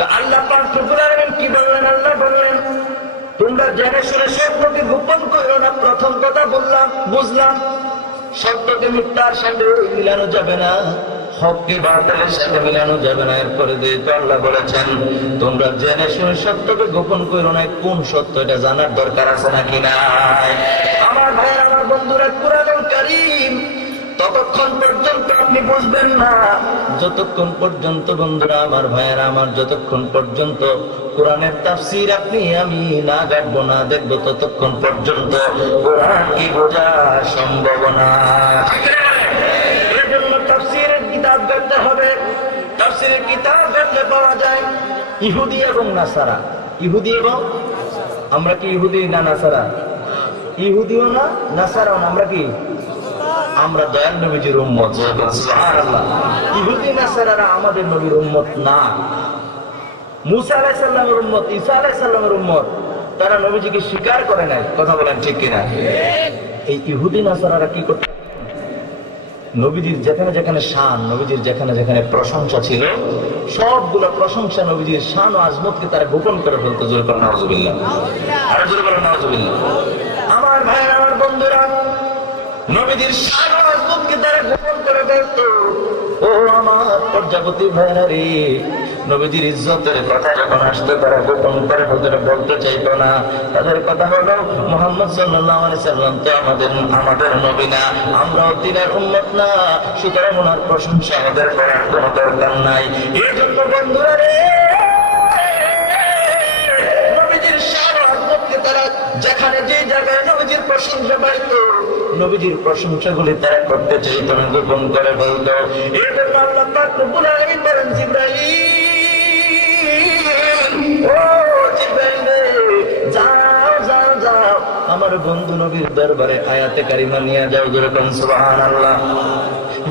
তো আল্লাহ পাক রব্বুল আলামিন কি বললেন? আল্লাহ বললেন তোমরা জেনে শুনে সত্যকে গোপন করো না। প্রথম কথা বললাম, বুঝলাম সত্যকে মিথ্যার সাথে মিলানো যাবে না, হককে বাতিলের সাথে মিলানো যাবে না। এরপরে যেহেতু আল্লাহ বলেছেন তোমরা জেনে শুনে সত্যকে গোপন করো না, কোন সত্য এটা জানার দরকার আছে নাকি নাই? আমার ভাই, আমার বন্ধুরা, কুরআনুল কারীম ততক্ষণ পর্যন্ত আপনি বুঝবেন না যতক্ষণ পর্যন্ত, বন্ধুরা আমার, ভাইয়েরা আমার, যতক্ষণ পর্যন্ত কোরআনের তাফসীর আপনি আমি না গাঁটবো না দেখবো, ততক্ষণ পর্যন্ত কোরআন কি বোঝা সম্ভব না। এর জন্য তাফসীরের কিতাব পড়তে হবে। তাফসীরের কিতাব পড়তে পাওয়া যায় ইহুদি এবং নাসারা। ইহুদি এবং আমরা কি ইহুদি না নাসারা? ইহুদিও না নাসারাও না, আমরা কি? আমরা দয়াল নবীজির উম্মত। সুবহানাল্লাহ। ইহুদি নাসারারা আমাদের নবীর উম্মত না। মুসা আলাইহিস সালামের উম্মত, ঈসা আলাইহিস সালামের উম্মত, তারা নবীজিকে স্বীকার করে নাই। কথা বলেন ঠিক কিনা? এই ইহুদি নাসারারা কি করতে? নবীজির যেখানে যেখানে শান, নবীজির যেখানে যেখানে প্রশংসা ছিল, সবগুলো প্রশংসা নবীজির শান ও আজমতকে তারা গোপন করে ফেলতো। জোরে বলেন নাউজুবিল্লাহ। আর জোরে বলেন নাউজুবিল্লাহ। আমার ভাই, আমার বন্ধুরা, নবীজির শান ও আজমতকে তারা গোপন করে ফেলতো। ও আমার প্রজাপতি ভাইরা রে, নবীজির ইজ্জতের কথা যখন আসতো তারা গোপন করে বলতে চাইতো না। তাদের কথা হলো মুহাম্মদ সাল্লাল্লাহু আলাইহি সাল্লাম তো আমাদের নবী না, আমরাও তিনার উম্মত না, সুতরাং ওনার প্রশংসা আমাদের করার কোনো দরকার নাই। এই জন্য বন্ধুরা রে, নবীজির শান ও আজমতকে তারা যেখানে যে জায়গায় নবীজির প্রশংসা পাইতো, নবীজির প্রশংসাগুলি তারা করতে চাইতো না, গোপন করে বলতো। এই জন্য আল্লাহ পাক রব্বুল আলামিন বলেন, যাও আমার বন্ধু নবীর দরবারে আয়াতে কারিমা নিয়ে যাও। যেরকম সুবহানাল্লাহ।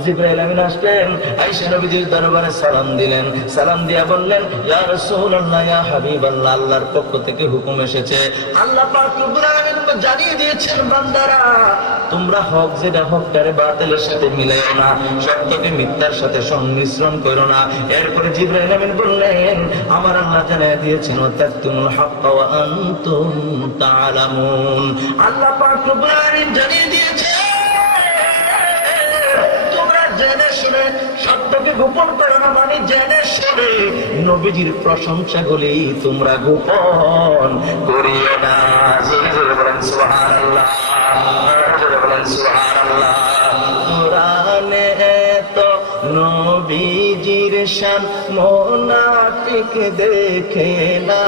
জিবরাইল আমিন আসলেন, আয়েশা নবীজির দরবারে সালাম দিলেন। সালাম দিয়া বললেন, ইয়া রাসূলুল্লাহ, ইয়া হাবিবাল্লাহ, আল্লাহর পক্ষ থেকে হুকুম এসেছে। আল্লাহ পাক রব্বুল আলামিন জানিয়ে দিয়েছেন, বান্দারা তোমরা হক যেটা হকটারে বাতিলের সাথে মিলাইও না, সত্যকে মিথ্যার সাথে সংমিশ্রণ করো না। এরপরে জিবরাইল আমিন বললেন, আমার আল্লাহ জানিয়ে দিয়েছেন, ওয়াতাকতুমুল হাক্কা ওয়া আনতুম তাআলামুন। আল্লাহ পাক রব্বুল আলামিন জানিয়ে দিয়েছেন জেনে শুনে সত্যকে গোপন করো না, মানে জেনে শুনে নবীজির প্রশংসাগুলি তোমরা গোপন করিও না। সুবহানাল্লাহ, সুবহানাল্লাহ। কোরআনে তো নবীজির শান মুনাফিক দেখে না,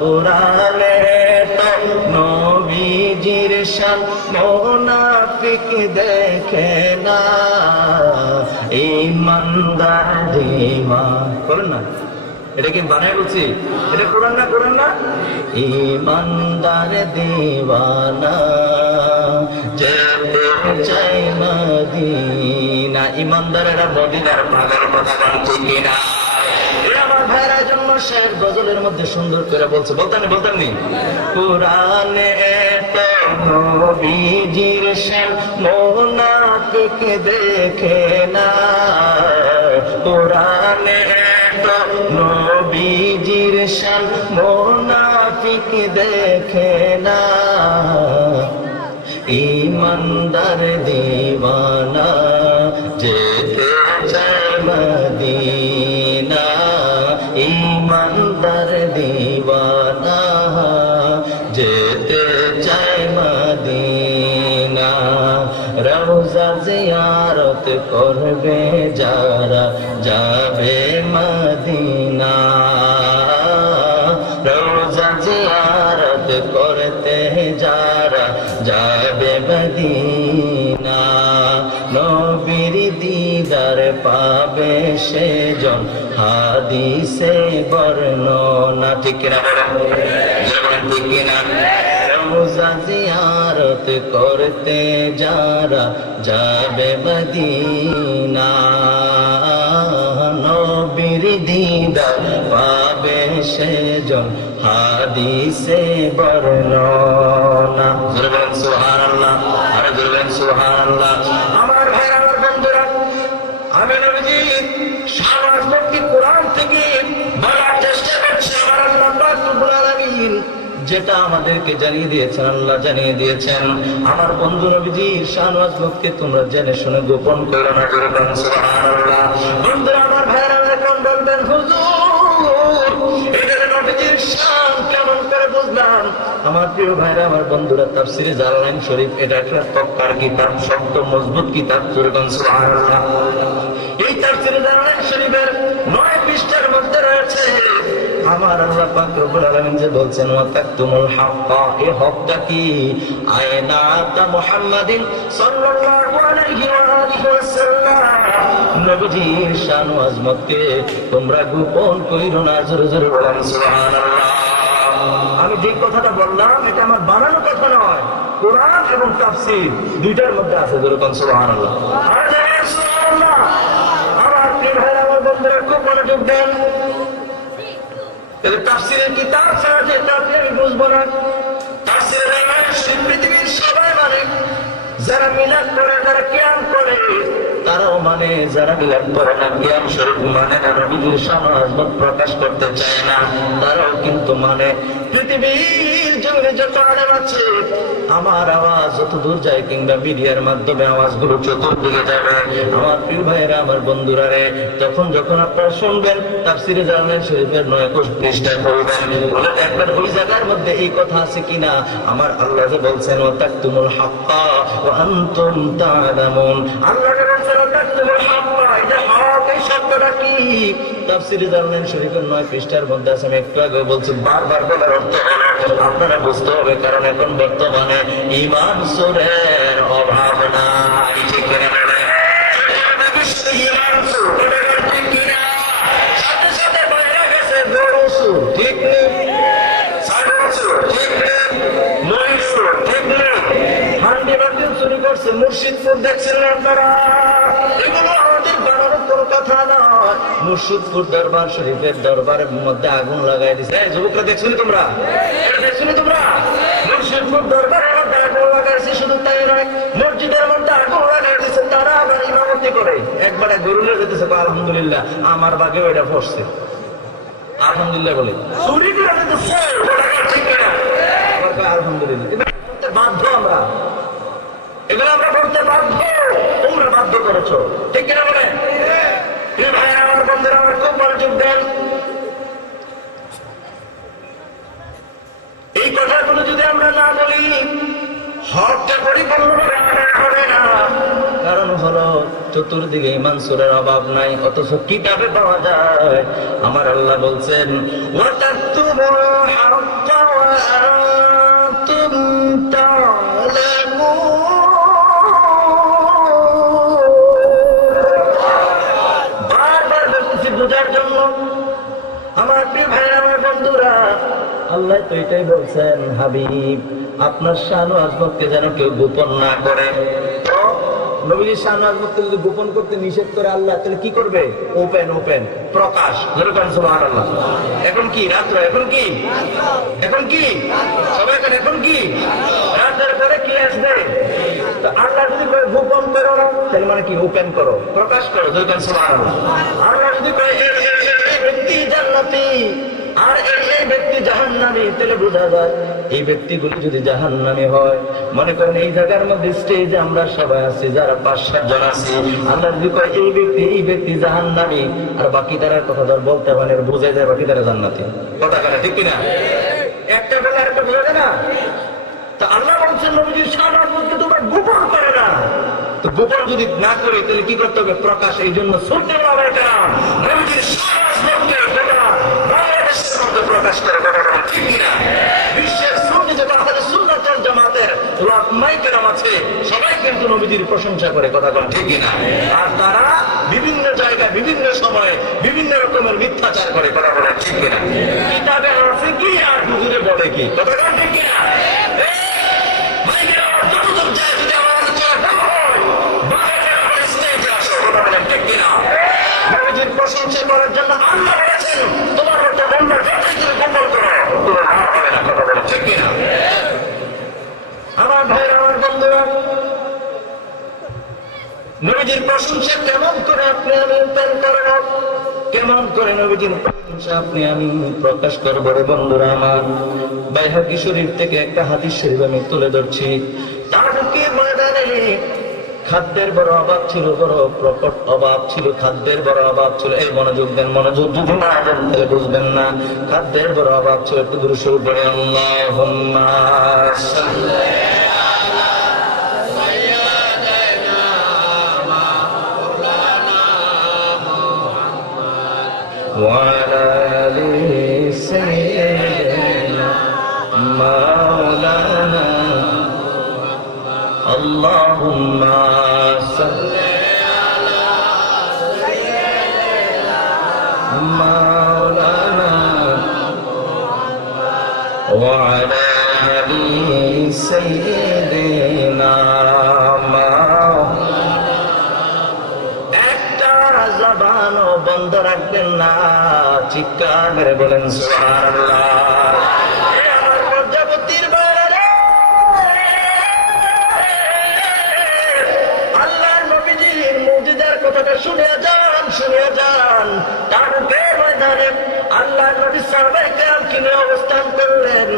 কোরআনে তো নবীজির শান মুনাফিক দেখে না, ঈমানদার দিওয়ানা। বলেন না, এটা কি বানায় বলছি? এটা কোরআন না? কোরআন না? ঈমানদার দিওয়ানা যেতে চাই মদিনা। ঈমানদারেরা মদিনার পাগল, কথা বলেন ঠিক কিনা? আমার ভাইরা জন্য শের গজলের মধ্যে সুন্দর করে বলছে, বলতেননি কোরআনে তো নবীজির শান মুনাফিক দেখে না, কোরআনে তো নবীজির শান মুনাফিক দেখে না, ঈমানদার দিওয়ানা যেতে চায় মদিনা, ঈমানদার দিওয়ানা যেতে চায় মদিনা। রওজা জিয়ারত করবে যারা যাবে মদিনা, রওজা জিয়ারত করতে যারা যাবে মদিনা, নবীর দিদার পাবে সেজন হাদিসে বর্ণনা। ঠিক কিনা? ঠিক কিনা? রওজা জিয়ারত করতে যারা যাবে মদিনা, নবীর দিদার পাবে সেজন হাদিসে বর্ণনা। সুবহানাল্লাহ, আরে বলবেন সুবহানাল্লাহ। আমার ভাইরা, আমার বন্ধুরা, আমি নবীজি শান আজমতকে কোরআন থেকে যেটা আমাদেরকে জানিয়ে দিয়েছেন, আল্লাহ জানিয়ে দিয়েছেন। আমার বন্ধু নবীজির শান আজমতকে তোমরা জেনে শুনে গোপন করো না। সুবহানাল্লাহ। বন্ধুরা আমার ভাইরা এখন বলবেন, হুজুর এটা নবীজির শান কেমন করে বুঝলাম? আমার প্রিয় ভাইরা, আমার বন্ধুরা, তাফসীরে জালালাইন শরীফ এটা একটা তক্কার কিতাব, শক্ত মজবুত কিতাব। সুবহানাল্লাহ। এই তাফসীরে জালালাইন শরীফের 9 পৃষ্ঠার মধ্যে রয়েছে আমার আল্লাহ পাক রব্বুল আলামিন যে বলছেন, ওয়া তাকতুমুল হাক্কা, এই হকটা কি? আয়নাতা মুহাম্মাদিন সাল্লাল্লাহু আলাইহি ওয়া আলিহি ওয়াসাল্লাম, নবীজির শান ও আজমতকে তোমরা গোপন কইরো না। জোরে জোরে বলেন সুবহানাল্লাহ। আমি যে কথাটা বললাম এটা আমার বানানো কথা নয়, কোরআন এবং তাফসীর দুইটার মধ্যে আছে। জোরে বলেন সুবহানাল্লাহ। সুবহানাল্লাহ। আমার প্রিয় ভাইরা, আমার বন্ধুরা, খুব মনোযোগ দেন। তাফসীরের কিতাব ছাড়া যে তাফসীর আমি বুঝবো না। তাফসীরের পৃথিবীর সবাই মানে, যারা মিলাদ করে, যারা কিয়াম করে তারাও মানে, যারা মিলাদ করে না, কিয়াম শরীফ মানে না, নবীজির শান ও আজমত প্রকাশ করতে চায় না, তারাও কিন্তু মানে। পৃথিবীর জমিনে যত আলেম আছে, আমার আওয়াজ যত দূর যায় কিংবা মিডিয়ার মাধ্যমে আওয়াজগুলো চতুর্দিকে যাবে, আমার প্রিয় ভাইয়েরা, আমার বন্ধুরা রে, তখন যখন আপনারা শুনবেন তাফসীরে জালালাইন শরীফের 9 পৃষ্ঠা পড়বেন, বলে দেখবেন ওই জায়গার মধ্যে এই কথা আছে কিনা। আমার আল্লাহ যে বলছেন, ওয়া তাকতুমুল হাক্কা ওয়া আনতুম তা'লামুন, আল্লাহ যে বলছেন ওয়া তাকতুমুল হাক্কা, এটা হক, এই শব্দটা কি? তাফসীরে জালালাইন শরীফের 9 পৃষ্ঠার মধ্যে আছে। আমি একটু আগে বলছি, বারবার বলার অর্থ হলো আপনারা বুঝতে হবে, কারণ এখন বর্তমানে ঈমান সূরের অভাব নাই। ঠিক করে বলে ঈমান সূর, ঠিক কিনা? সাথে সাথে বাইরে গেছে বড় সূর, ঠিক নেই? সাড়ে সূর, ঠিক নেই? 9 সূর, ঠিক নেই? হান্ডি বাতিল চুরি করছে মুর্শিদপুর, দেখছেন আপনারা? এগুলো আমাদের বানানোর কোনো কথা নয়। মুর্শিদপুর দরবার শরীফের দরবারের মধ্যে আগুন লাগাই দিছে। এই যুবকরা দেখছো তোমরা? দেখছো তোমরা? মুর্শিদপুর দরবারের মধ্যে আগুন লাগাইছে। শুধু তাই নয়, মসজিদের মধ্যে আগুন লাগাই দিছে। তারা আবার ইমামতি করে একবারে গরুলে যেতেছে, আলহামদুলিল্লাহ আমার ভাগে ওইটা পড়ছে, আলহামদুলিল্লাহ বলে চুরি করে যেতেছে, ঠিক কিনা? আলহামদুলিল্লাহ। বাধ্য আমরা, এগুলো আমরা বলতে বাধ্য, তোমরা বাধ্য করেছো, ঠিক কিনা বলে? ভাই আমার বন্ধুরা, আমার খুব মনোযোগ দেন। এই কথাগুলো যদি আমরা না বলি, হকটা পরিপূর্ণভাবে আমরা হবে না। কারণ হলো চতুর্দিকে ঈমান সূরের অভাব নাই, অথচ কিতাবে পাওয়া যায়। আমার আল্লাহ বলছেন, ওয়া তাকতুমুল হাক্কা ওয়া আনতুম তা'লামুন, বোঝার জন্য। আমার প্রিয় ভাই, আমার বন্ধুরা, আল্লাহ তো এটাই বলছেন, হাবিব আপনার শান ও আজমতকে যেন কেউ গোপন না করে। তো নবীর শান ও আজমতকে যদি গোপন করতে নিষেধ করে আল্লাহ, তাহলে কি করবে? ওপেন ওপেন প্রকাশ। সুবহানাল্লাহ। এখন কি রাত্র? এখন কি? এখন কি সবাই? এখন কি রাতের পরে কি আসবে? আল্লাহ যদি গোপন করো না, তাহলে মানে কি? ওপেন করো, প্রকাশ করো। সুবহানাল্লাহ। আল্লাহ যদি এই ব্যক্তি জান্নাতি আর এই ব্যক্তি জাহান্নামী, তাহলে বোঝা যায় এই ব্যক্তিগুলো যদি জাহান্নামী হয়, মনে করেন এই জায়গার মধ্যে স্টেজে আমরা সবাই আছি, যারা 5-7 জন আছি, আল্লাহ যদি কয় এই ব্যক্তি জাহান্নামী, আর বাকি তারা কথা ধর বলতে মানে বোঝা যায় বাকি তারা জান্নাতি। কথা বলে ঠিক কিনা? একটা বেলা একটা বোঝা যায় না। তা আল্লাহ বলছেন, নবীজির শান ও আজমতকে তোমরা গোপন করে না। তো গোপন যদি না করে, তাহলে কি করতে হবে? প্রকাশ। এই জন্য নবীজির শান ও আজমতকে তোমরা বাংলাদেশের মধ্যে প্রকাশ করে। ঠিক কিনা? বিশ্বের সুন্নি যেটা আমাদের সুন্নাত ওয়াল জামাতের উলামায়ে কেরাম আছে, সবাই কিন্তু নবীজির প্রশংসা করে। কথা বলেন ঠিক কিনা? আর তারা বিভিন্ন জায়গায় বিভিন্ন সময়ে বিভিন্ন রকমের মিথ্যাচার করে। কথা বলেন ঠিক কিনা? কিতাবে আছে কি আর হুজুরে বলে কি? কথা বলেন ঠিক কিনা? প্রশংসা করার জন্য আল্লাহ বলেছেন, তোমার মতো বন্ধু গোপন করো, তোমার ভালো হবে না। কথা বলেন ঠিক কিনা? আমার ভাইরা, আমার বন্ধুরা, নবীজির প্রশংসা কেমন করে আপনি আমি উত্তর করব? কেমন করে নবীজির প্রশংসা আপনি আমি প্রকাশ করবো রে বন্ধুরা আমার। বাইহাকি শরীফ থেকে একটা হাদিস শরীফ আমি তুলে ধরছি। তাবুকের ময়দানে খাদ্যের বড় অভাব ছিল, বড় প্রকট অভাব ছিল, খাদ্যের বড় অভাব ছিল। এই মনোযোগ দেন, মনোযোগ যদি না দেন তাহলে বুঝবেন না। খাদ্যের বড় অভাব ছিল। একটু দূরে সুর পড়ে আল্লাহুম্মা সাল্লি আলা সাইয়্যিদিনা মাওলানা মুহাম্মদ ওয়া আলা আলি সাইয়্যিদিনা মাওলানা Allahumma salli ala sayyidina maulana wa ala ali sayyidina maulana। একটা জবানও বন্ধ রাখবেন না, চিৎকার করে বলেন সুবহানাল্লাহ। শুনে যান, শুনে যান। তাবুকের ময়দানে আল্লাহর নবী সাহাবায়ে কেরাম কিনে অবস্থান করলেন।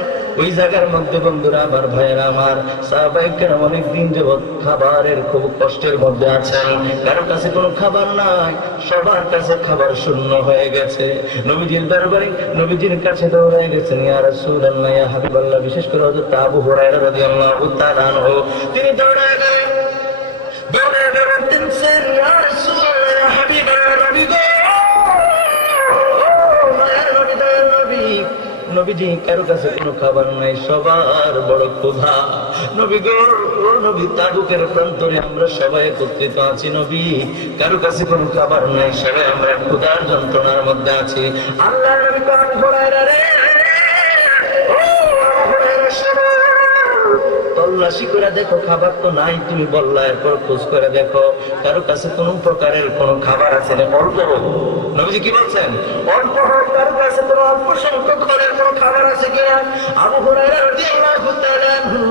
ওই জায়গার মধ্যে বন্ধুরা আমার, ভাইয়েরা আমার, সাহাবায়ে কেরাম অনেকদিন যাবৎ খাবারের খুব কষ্টের মধ্যে আছেন। কারো কাছে কোনো খাবার নাই, সবার কাছে খাবার শূন্য হয়ে গেছে। নবীজির দরবারে নবীজির কাছে দৌড়ে গেছেন, ইয়া রাসূলুল্লাহ, ইয়া হাবিবাল্লাহ। বিশেষ করে হযরত আবু হুরায়রা রাদিয়াল্লাহু তাআলা আনহু, তিনি দৌড়ে গেলেন, দৌড়ে গেলেন। তিনি বলছেন, ইয়া রাসূলুল্লাহ, ইয়া হাবিবাল্লাহ, নবী গো, মায়ের নবী, দয়ার নবী, নবীজি কারো কাছে কোনো খাবার নাই, সবার বড় ক্ষুধা। নবী গো, ও নবী, তাবুকের প্রান্তরে আমরা সবাই একত্রিত আছি নবী, কারো কাছে কোনো খাবার নাই, সবাই আমরা ক্ষুধার যন্ত্রণার মধ্যে আছি। আল্লাহর নবী কান ঘোরায় রে, ও ঘোরায় শোনো, তল্লাশি করে দেখো, খাবার তো নাই, তুমি বললা, এরপর খোঁজ করে দেখো কারো কাছে কোন প্রকারের কোন খাবার আছে না? অল্প হোক, নবীজি কি বলছেন? অল্প হোক, কারো কাছে কোন অল্প সংখ্যক ঘরের কোন খাবার আছে কিনা? আবু হুরায়রা রাদিয়াল্লাহু তাআলা আনহু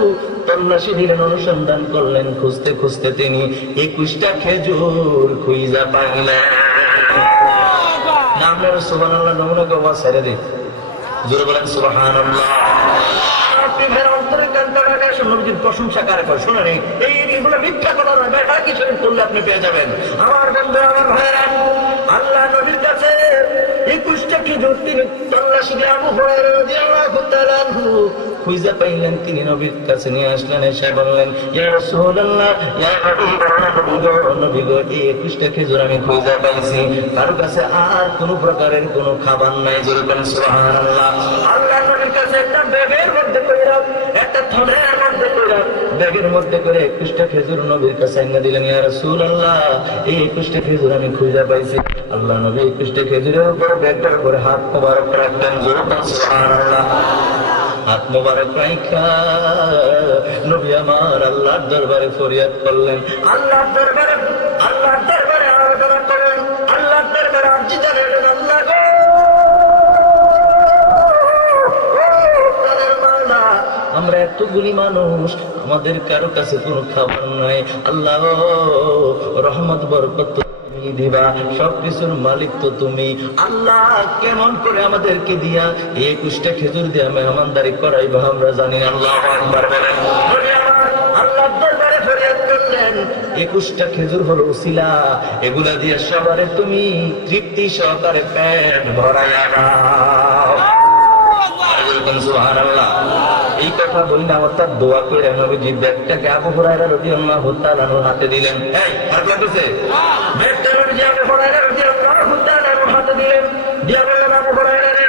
তল্লাশি দিলেন, অনুসন্ধান করলেন, খুঁজতে খুঁজতে তিনি 21টা খেজুর খুঁজা পাইলেন। নাম নেন সুবহানাল্লাহ, নমুনা গো ছেড়ে দিন, জোরে বলেন সুবহানাল্লাহ। প্রশংসা কারে করে শোনেন, এইগুলো মিথ্যা কথা নয়, বেটা কিছু করলে আপনি পেয়ে যাবেন। আমার বন্ধু, আমার ভাইয়েরা, আল্লাহ নবীর কাছে 21টা খেজুর তিনি তল্লাশি দিয়ে আবু হুরায়রা রাদিয়াল্লাহু তাআলা আনহু খুঁজে পাইলেন। তিনি নবীর কাছে নিয়ে আসলেন, এসে বললেন, ইয়া রাসূলুল্লাহ, ইয়া নবী গো, এই 21টা খেজুর আমি খুঁজে পাইছি, কারো কাছে আর কোন প্রকারের কোন খাবার নাই। জোরে বলেন সুবহানাল্লাহ। আল্লাহ নবীর কাছে একটা ব্যাগের মধ্যে কইরা, একটা থলের মধ্যে কইরা, ব্যাগের মধ্যে করে 21টা খেজুর নবীর কাছে এনে দিলেন। ইয়া রাসূলুল্লাহ, এই 21টা খেজুর আমি খুঁজে পাইছি। আল্লাহ নবী 21টা খেজুরের উপর ব্যাগটার উপরে হাত মোবারক রাখলেন। জোরে বলেন সুবহানাল্লাহ। হাত মোবারক রাখা নবী আমার আল্লাহর দরবারে ফরিয়াদ করলেন, আল্লাহর দরবারে, আল্লাহর দরবারে আরাধনা করেন, আল্লাহর দরবারে আরজি জানালেন, আল্লাহ গো, আমরা এতগুলি মানুষ, আমাদের কারো কাছে কোনো খাবার নাই, আল্লাহ রহমত বরকত দিবা, সবকিছুর মালিক তো তুমি, আল্লাহ কেমন করে আমাদেরকে দিয়া 21টা খেজুর দিয়া মেহমানদারি করাইবা আমরা জানি। আল্লাহু আকবার বলেন। আল্লাহর দরবারে ফরিয়াদ করলেন, 21টা খেজুর হলো উসিলা, এগুলা দিয়ে সবারে তুমি তৃপ্তি সহকারে পেট ভরাইয়া দাও। সুবহানাল্লাহ। এই কথা বলি না, অর্থাৎ দোয়া করে নবীজি ব্যাগটাকে আবু হুরায়রা রাদিয়াল্লাহু তাআলা আনহুর হাতে দিলেন। এই খারাপ লাগছে? ব্যাগটা নবীজি আবু হুরায়রা রাদিয়াল্লাহু তাআলা আনহুর হাতে দিলেন, দিয়া বললেন, আবু হুরায়রা রে,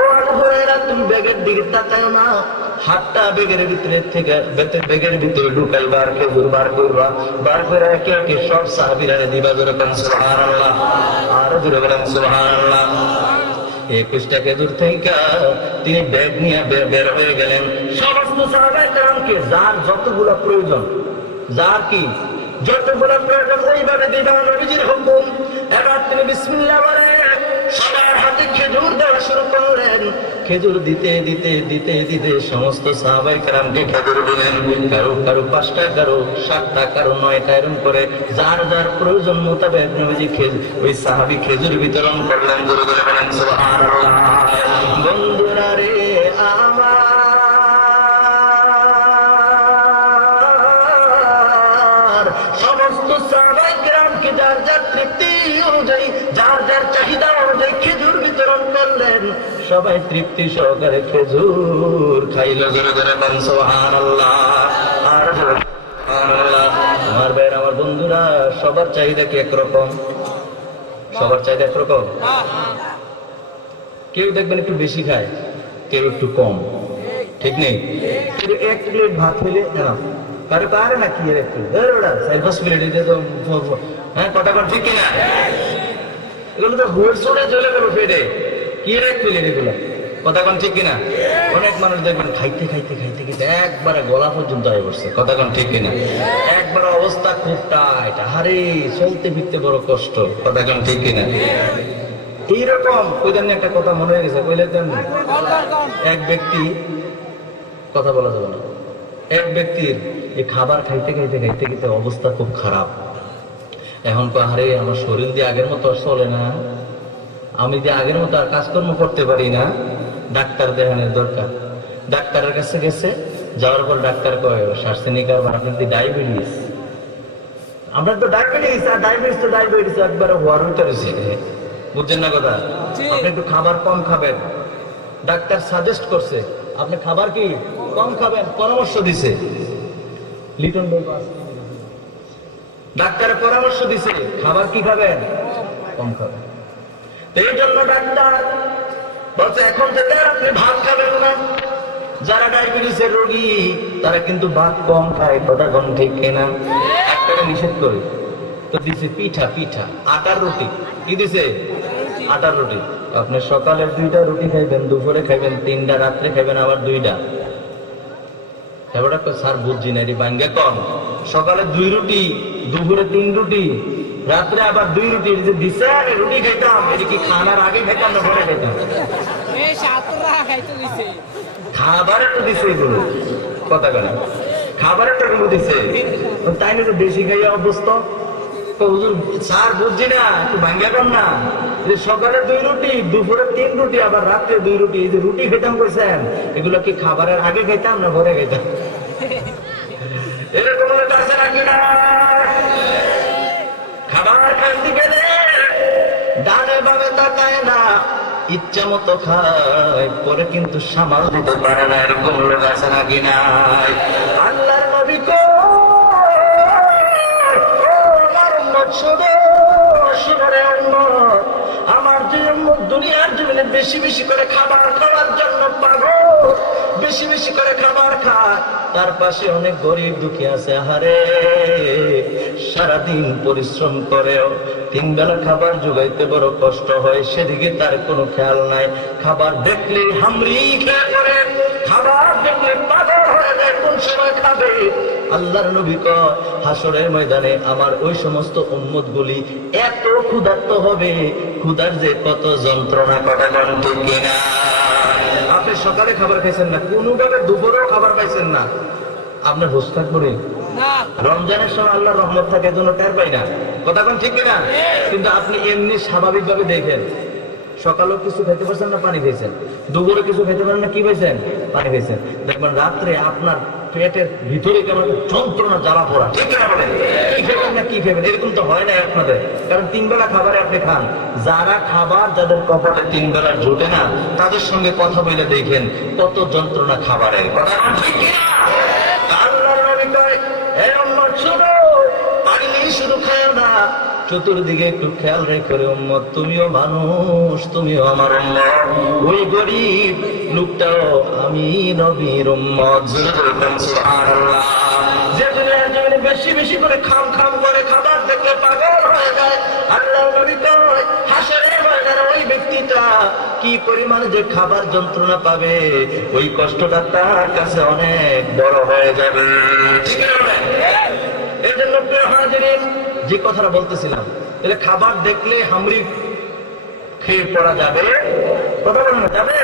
ও আবু হুরায়রা, তুমি ব্যাগের দিকে তাকাও না, হাতটা ব্যাগের ভিতরে থেকে ব্যাগের ভিতরে ঢুকাইবা, আর খেজুর বার করবা, বার করে একে একে সব সাহাবীরা দিবা। জোরে বলেন সুবহানাল্লাহ, আর জোরে বলেন সুবহানাল্লাহ। 21টা খেজুর থেকে তিনি ব্যাগ নিয়ে বের হয়ে গেলেন। সমস্ত সাহাবায়ে কেরামকে যার যতগুলা প্রয়োজন, যার কি যতগুলা প্রয়োজন ওইভাবে দিবা, নবীজির হুকুম। এবার তিনি বিসমিল্লাহ বলে সবার হাতে খেজুর দেওয়া শুরু করলেন। খেজুর দিতে দিতে দিতে দিতে সমস্ত সাহাবায়ে কেরামকে খেজুর দিলেন। কারো কারো 5টা, কারো 7টা, কারো 9টা, এরকম করে যার যার প্রয়োজন মোতাবেক নবীজি ওই সাহাবী খেজুর বিতরণ করলেন। জোরে জোরে বলেন সুবহানাল্লাহ। বন্ধুরা রে আমার, সমস্ত সাহাবায়ে কেরামকে যার যার তৃপ্তি অনুযায়ী, যার যার চাহিদা অনুযায়ী খেজুর বিতরণ করলেন। সবাই তৃপ্তি সহকারে খেজুর খাইল। জোরে জোরে বলেন সুবহানাল্লাহ। আর সুবহানাল্লাহ। আমার ভাইয়ের, আমার বন্ধুরা, সবার চাহিদা কি একরকম? সবার চাহিদা একরকম? কেউ দেখবেন একটু বেশি খায়, কেউ একটু কম, ঠিক নেই? কিন্তু 1 প্লেট ভাত খেলে পারে না কি এর একটু 4-5 প্লেট এটা তো কথা কন, ঠিক কিনা? এগুলো তো হুয়ের চড়ে চলে গেল পেটে। কি এর 1 প্লেট এগুলো, কথা কন, ঠিক কিনা? অনেক মানুষ দেখবেন খাইতে খাইতে খাইতে খাইতে একবারে গলা পর্যন্ত হয়ে পড়ছে, কথা কন, ঠিক কিনা? একবারে অবস্থা খুব টাইট, আরে চলতে ফিরতে বড় কষ্ট, কথা কন, ঠিক কিনা? এইরকম কইলেন একটা কথা মনে হয়ে গেছে, কইলেন এক ব্যক্তি, কথা বলা যাবে না, এক ব্যক্তির এই খাবার খাইতে খাইতে খাইতে খাইতে অবস্থা খুব খারাপ। এখন আরে আমার শরীর দিয়ে আগের মতো চলে না, আমি যে আগের মতো আর কাজকর্ম করতে পারি না, ডাক্তার দেখানোর দরকার। ডাক্তারের কাছে গেছে, যাওয়ার পর ডাক্তার কয় শ্বাসনিক কারবার, আপনার কি ডায়াবেটিস? আপনার তো ডায়াবেটিস, আর ডায়াবেটিস তো ডায়াবেটিস একবারে হওয়ার হইতেছে, বুঝছেন না কথা? আপনি একটু খাবার কম খাবেন, ডাক্তার সাজেস্ট করছে আপনি খাবার কি কম খাবেন, পরামর্শ দিছে। লিটন ডাক্তারের পরামর্শ দিছে খাবার কি খাবেন, কম খাবেন। এই জন্য ডাক্তার বলছে এখন থেকে আপনি ভাত খাবেন না। যারা ডায়াবেটিসের রোগী তারা কিন্তু ভাত কম খায়, কথা কম, ঠিক কিনা? ডাক্তারে নিষেধ করে তো দিছে পিঠা, পিঠা আটার রুটি। কি দিছে? আটার রুটি। আপনি সকালে 2টা রুটি খাইবেন, দুপুরে খাইবেন 3টা, রাত্রে খাইবেন আবার 2টা। এবারটা স্যার বুঝছি না, এটি বাঙ্গে কম। সকালে 2 রুটি, দুপুরে 3 রুটি, রাত্রে আবার 2 রুটি। দিছে আমি রুটি খাইতাম, এটি কি খানার আগে খাইতাম না পরে খাইতাম? খাবারের তো দিছে এগুলো, কথা কেন? খাবারের তো এগুলো দিছে, তাই না? বেশি খাইয়া অভ্যস্ত। স্যার বুঝছি না, একটু ভাঙ্গা কর না। সকালে 2 রুটি, দুপুরে 3 রুটি, আবার রাত্রে 2 রুটি। এই যে রুটি খেতাম কইছেন, এগুলো কি খাবারের আগে খেতাম না পরে খেতাম? এরকম আছে নাকি না? খাবার খাইতে গেলে ডানে বামে তাকায় না, ইচ্ছা মতো খায়, পরে কিন্তু সামাল দিতে পারে না। এরকম লোক আছে নাকি নাই? আল্লাহর নবী কো আমার যে দুনিয়ার জীবনে বেশি বেশি করে খাবার খাওয়ার জন্য পাগল, বেশি বেশি করে খাবার খায়, তার পাশে অনেক গরিব দুঃখী আছে, হারে সারাদিন পরিশ্রম করেও 3 বেলা খাবার জোগাইতে বড় কষ্ট হয়, সেদিকে তার কোনো খেয়াল নাই। খাবার দেখলে হামরি খেয়ে করে, খাবার দেখলে পাগল হয়ে যায়, কোন সময় খাবে। আল্লাহর নবী কয় হাসরের ময়দানে আমার ওই সমস্ত উম্মত গুলি এত ক্ষুধার্ত হবে, ক্ষুধার যে কত যন্ত্রণা, কথা বলেন ঠিক কিনা? আপনি সকালে খাবার খাইছেন না, কোনোভাবে দুপুরেও খাবার পাইছেন না, আপনার হোশ থাকবে? রমজানের সময় আল্লাহর রহমত থাকে, জন্য টের পাই না, কথা বলেন ঠিক কিনা? কিন্তু আপনি এমনি স্বাভাবিক ভাবে দেখেন, সকালেও কিছু খেতে পারছেন না, পানি খেয়েছেন, দুপুরে কিছু খেতে পারেন না, কি পাইছেন? পানি খেয়েছেন। দেখবেন রাত্রে আপনার পেটের ভিতরে কেমন যন্ত্রণা, জ্বালা পোড়া, ঠিক না? বলেন কি খেবেন না কি খেবেন? এরকম তো হয় না আপনাদের, কারণ 3 বেলা খাবারে আপনি খান। যারা খাবার, যাদের কপালে 3 বেলা জোটে না, তাদের সঙ্গে কথা বলে দেখেন কত যন্ত্রণা খাবারের, কথা ঠিক কিনা? আল্লাহর নবী কয় হে উম্মত শুনো, পানি শুধু খায় না, চতুর্দিকে একটু খেয়াল রেখে উম্মত, তুমিও মানুষ, তুমিও আমার উম্মত। ওই গরিব লোকটাও আমি নবীর উম্মত। সুবহানাল্লাহ। যে দুনিয়ার জীবনে বেশি বেশি করে খাম খাম করে খাবার দেখলে পাগল হয়ে যায়, আল্লাহর নবী কয় হাসরের ময়দানে ওই ব্যক্তিটা কি পরিমাণে যে খাবার যন্ত্রণা পাবে, ওই কষ্টটা তার কাছে অনেক বড় হয়ে যাবে, ঠিক না? এই জন্য প্রিয় হাজিরিন, যে কথাটা বলতেছিলাম, তাহলে খাবার দেখলে হামরি খেয়ে পড়া যাবে? কথা বলেন না, যাবে?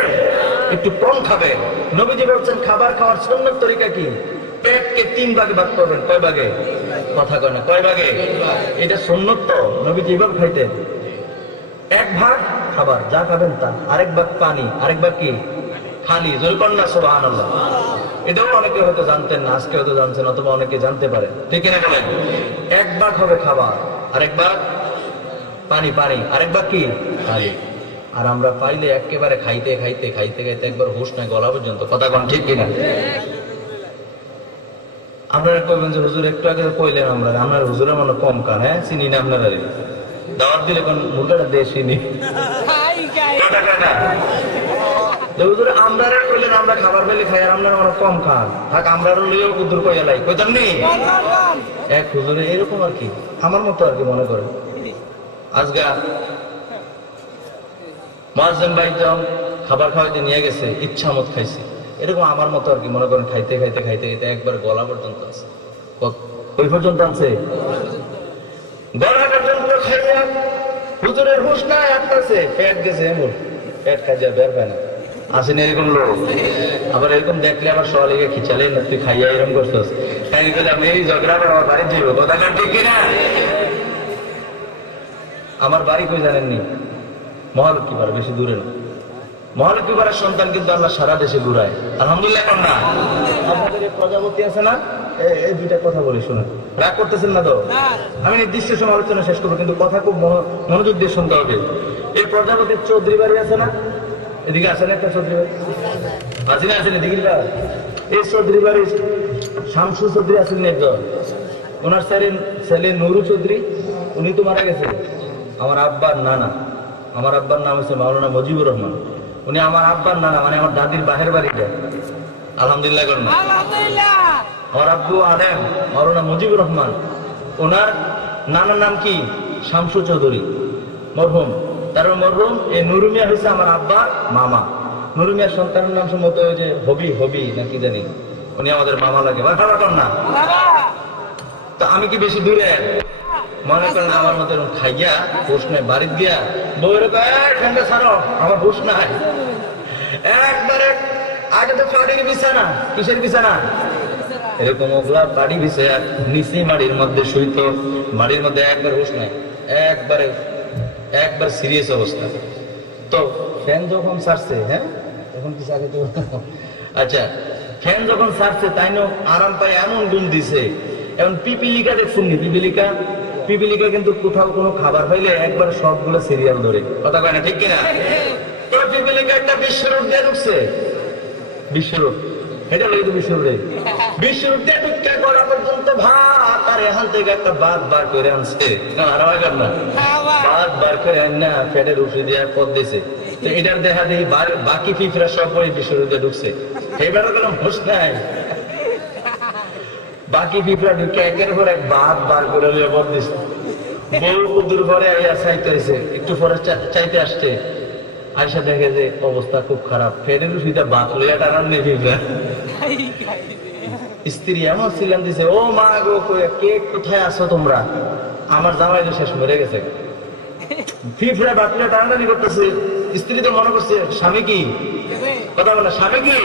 একটু কম খাবে। নবীজি বলছেন খাবার খাওয়ার সুন্নত তরিকা কি? পেটকে 3 ভাগে ভাগ করবেন। কয় ভাগে? কথা কয় না, কয় ভাগে? এটা সুন্নত তো, নবীজি এভাবে খাইতেন। 1 ভাগ খাবার, যা খাবেন তা, আরেক ভাগ পানি, আরেক ভাগ কি? খালি। জোরে কর না সুবহানাল্লাহ। এটাও অনেকে হয়তো জানতেন না, আজকে হয়তো জানছেন, অথবা অনেকে জানতে পারে, ঠিক না বলেন? 1 ভাগ হবে খাবার, আরেক ভাগ পানি, পানি, আরেক ভাগ কি? খালি। আর আমরা পাইলে একেবারে খাইতে খাইতে খাইতে খাইতে একবার হুঁশ নাই গলা পর্যন্ত। কথা কন ঠিক কিনা? আপনারা কইবেন যে হুজুর একটু আগে কইলেন আমরা, আপনার হুজুরের মনে কম খান। হ্যাঁ, চিনি না আপনারা, দাওয়াত দিলে কোন মুরগাটা দিয়ে চিনি। হুজুর আমরা কইলেন আমরা খাবার পেলে খাই, আর আপনারা মনে কম খান। থাক, আমরা লইও কুদুর কইয়া লাই, কইতাম নি? এক হুজুরে এরকম আর কি, আমার মতো আর কি মনে করে। আজগা মুয়াজ্জিন ভাই যখন খাবার খাওয়াইতে নিয়ে গেছে, ইচ্ছা মত খাইছে, এরকম আমার মতো আর কি মনে করেন। খাইতে খাইতে খাইতে খাইতে একবার গলা পর্যন্ত আছে। ওই পর্যন্ত আছে, গলা পর্যন্ত খাইয়া হুজুরের হুঁশ নাই, আসতেছে পেট গেছে এমন, পেট খাইয়া বের পায় না। আসেন এরকম লোক। আবার এরকম দেখলে আবার সবাইকে খিচালে না, তুই খাইয়া এরকম করছিস, তাই বলে আমি এই ঝগড়া করে আমার বাড়ি যাইব। কথা ঠিক কিনা? আমার বাড়ি কই জানেননি? মহালক্ষ্মী পাড়া, বেশি দূরে না। মহালক্ষ্মী পাড়ার সন্তান কিন্তু আল্লাহ সারা দেশে ঘুরায়, আলহামদুলিল্লাহ। কর না? আপনাদের প্রজাপতি আছে না, এই 2টা কথা বলি শুনুন, রাগ করতেছেন না তো? আমি নির্দিষ্ট সময় আলোচনা শেষ করবো, কিন্তু কথা খুব মনোযোগ দিয়ে শুনতে হবে। এই প্রজাপতির চৌধুরী বাড়ি আছে না, এদিকে আসেন একটা চৌধুরী বাড়ি আছে না, আছেন এদিকে? এই চৌধুরী বাড়ির শামসু চৌধুরী আছেন একজন, ওনার ছেলে নুরু চৌধুরী, উনি তো মারা গেছে। আমার আব্বার নানা, আমার আব্বার নাম হচ্ছে মাওলানা মুজিবুর রহমান। উনি আমার আব্বার নানা, মানে আমার দাদির বাহের বাড়িটা। আলহামদুলিল্লাহ করুন। আমার আব্বু আদেম মাওলানা মুজিবুর রহমান, ওনার নানার নাম কি? শামসু চৌধুরী মরহুম। তারপর মরহুম এই নুরু মিয়া হয়েছে আমার আব্বার মামা। নুরু মিয়ার সন্তানের নাম সম্ভবত ওই যে হবি না কি জানি, উনি আমাদের মামা লাগে। না তো আমি কি বেশি দূরে? মনে করেন আমার মতো খাইয়া হুঁশ নাই, বাড়ির গিয়া বউরে ঠান্ডা ছাড়ো, আমার হুঁশ নাই। একবারে আগে তো পাড়ির বিছানা, কিসের বিছানা? এরকম ওগুলা বাড়ি বিছায়া নিচে মাড়ির মধ্যে শুইত, মাড়ির মধ্যে একবার হুঁশ নাই, একবার সিরিয়াস অবস্থা। তো ফ্যান যখন ছাড়ছে, হ্যাঁ এখন কিছু আগে তো আচ্ছা, ফ্যান যখন ছাড়ছে তাই না আরাম পায়, এমন গুণ দিছে। এখন পিপিলিকা দেখছেন নি? পিপিলিকা কিন্তু কোথাও কোনো খাবার পাইলে একবার সবগুলো সিরিয়াল ধরে। কথা কয় না, ঠিক কিনা? তো পিপিলিকা একটা বিশ্বরূপ দিয়ে ঢুকছে, বিশ্বরূপ, এটা লই তো বিশ্বরূপ দিয়ে ঢুকতে করা পর্যন্ত ভাত, আর এখান থেকে একটা বাদ বার করে আনছে, আর বাদ বার করে আনা ফ্যাটের উঠে দিয়ে পদ দিছে। তো এটার দেখা দেখি বাকি পিঁপড়া সব পরে বিশ্বরূপ দিয়ে ঢুকছে, এবারও কোনো হুঁশ নাই। বাকি পিঁপড়া ঢুকে একের পর এক বাদ বার করে পদ দিছে। বউ দূর পরে চাইতে হয়েছে, একটু পরে চাইতে আসছে, আয়সা দেখে যে অবস্থা খুব খারাপ, ফেরের উঠিটা বাদ লইয়া টানান নেই পিঁপড়া। স্ত্রী এমন সিলাম দিছে, ও মা গো কে কোথায় আছো তোমরা? আমার জামাই তো শেষ মরে গেছে। পিঁপড়া বাতলে টানাটানি করতেছে, স্ত্রী তো মনে করছে স্বামী কি? কথা বলে স্বামী কি?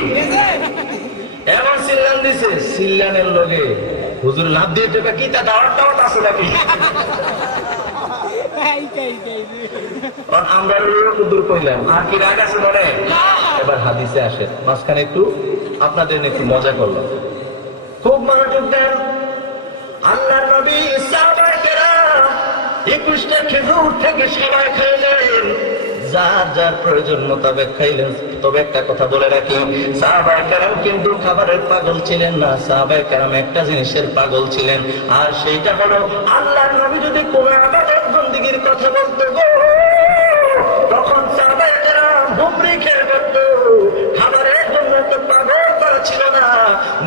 এমন সিল্লান দিছে, সিল্লানের লগে হুজুর লাভ দিয়ে দেবে কি, তা দাওয়াত আছে নাকি? আমরা দূর করলাম, আর কি রাগ আছে মনে? এবার হাদিসে আসে, মাঝখানে একটু আপনাদের একটু মজা করলাম, খুব মনোযোগ দেন। আল্লাহর নবী সাহাবায়ে কেরাম 21টা খেজুর থেকে সবাই খাইলেন, যার যার প্রয়োজন মোতাবেক খাইলেন। তবে একটা কথা বলে রাখি, সাহাবায়ে কেরাম কিন্তু খাবারের পাগল ছিলেন না, সাহাবায়ে কেরাম একটা জিনিসের পাগল ছিলেন, আর সেইটা হলো আল্লাহর নবী যদি কোনো ইবাদত বন্দেগীর কথা বলতো তখন সাহাবায়ে কেরাম হুমড়ি খেয়ে পড়তো। খাবারের জন্য তো পাগল করা ছিল না।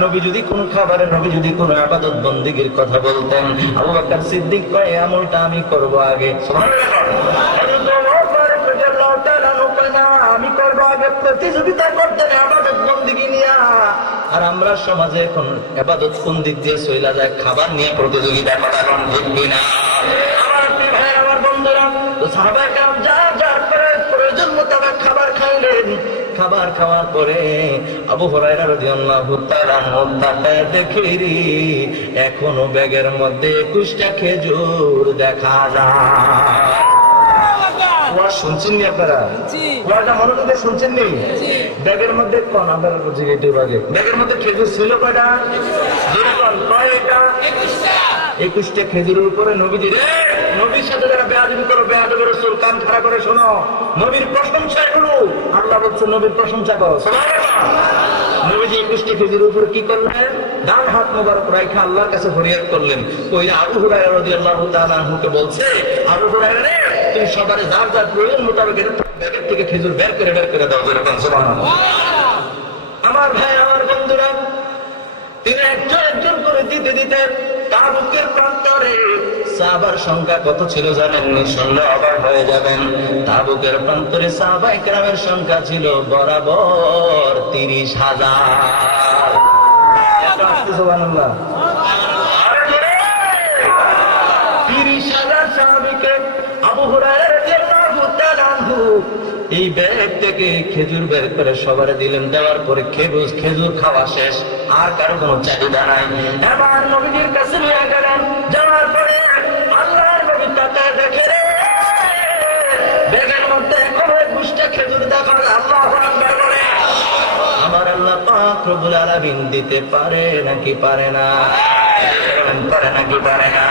নবী যদি কোনো খাবারের, নবী যদি কোনো ইবাদত বন্দেগীর কথা বলতেন, আবু বকর সিদ্দিক কয় আমলটা আমি করব আগে, আমি করবো আগে, প্রতিযোগিতা করতেন ইবাদত বন্দেগী নিয়ে। আর আমরা সমাজে এখন ইবাদত কোন দিক দিয়ে চইলা যায়? খাবার নিয়ে প্রতিযোগিতা করা ঠিক কিনা? আমার ভাই, আমার বন্ধুরা, তো সাহাবায়ে কেরাম যার যার খাবার খাওয়ার পরে আবু হুরায়রা রাদিয়াল্লাহু তাআলা তাকায় দেখে এখনো ব্যাগের মধ্যে 21টা খেজুর দেখা যায়। ওয়াজ শুনছেন নি আপনারা? ওয়াজটা মনোযোগ দিয়ে শুনছেন নি? ব্যাগের মধ্যে কোন আপনারা বুঝে গেটে বাজে ব্যাগের মধ্যে খেজুর ছিল কয়টা? কয়টা? 21টা খেজুরের উপরে নবীজির নবীর সাথে যারা বেয়াদবি করো বেয়াদবি রাসূল কান খাড়া করে শোনো, নবীর প্রশংসা করো। আল্লাহ বলছে নবীর প্রশংসা করো। নবীজি 21টা খেজুরের উপরে কি করলেন? ডান হাত মোবারক রাখা আল্লাহর কাছে ফরিয়াদ করলেন। ওই আবু হুরায়রা রাদিয়াল্লাহু তাআলা আনহুকে বলছে, আবু হুরায়রা রে, তুমি সবারে যার যার প্রয়োজন মোতাবেক ব্যাগের থেকে খেজুর বের করে দাও। সুবহানাল্লাহ। আমার ভাই আমার বন্ধুরা, তিনি একজন করে দিতে দিতেন। তাবুকের প্রান্তরে সাহাবার সংখ্যা কত ছিল জানেন? শুনলে অবাক হয়ে যাবেন। তাবুকের প্রান্তরে সাহাবায়ে কেরামের সংখ্যা ছিল বরাবর 30,000। সুবহানাল্লাহ। 30,000 সাহাবীকে আবু হুরায়রা রাদিয়াল্লাহু তাআলা আনহু এই ব্যাগ থেকে খেজুর বের করে সবারে দিলেন। দেওয়ার পরে খেজুর খাওয়া শেষ, আর কারো কোনো চাহিদা নাই। এবার নবীজির কাছে নিয়ে গেলেন। যাওয়ার পরে আল্লাহর নবী তাকায় দেখে রে, ব্যাগের মধ্যে এখনো 21টা খেজুর দেখা। আল্লাহু আকবার বলে। আমার আল্লাহ পাক রব্বুল আলামিন দিতে পারে নাকি পারে না? পারে নাকি পারে না?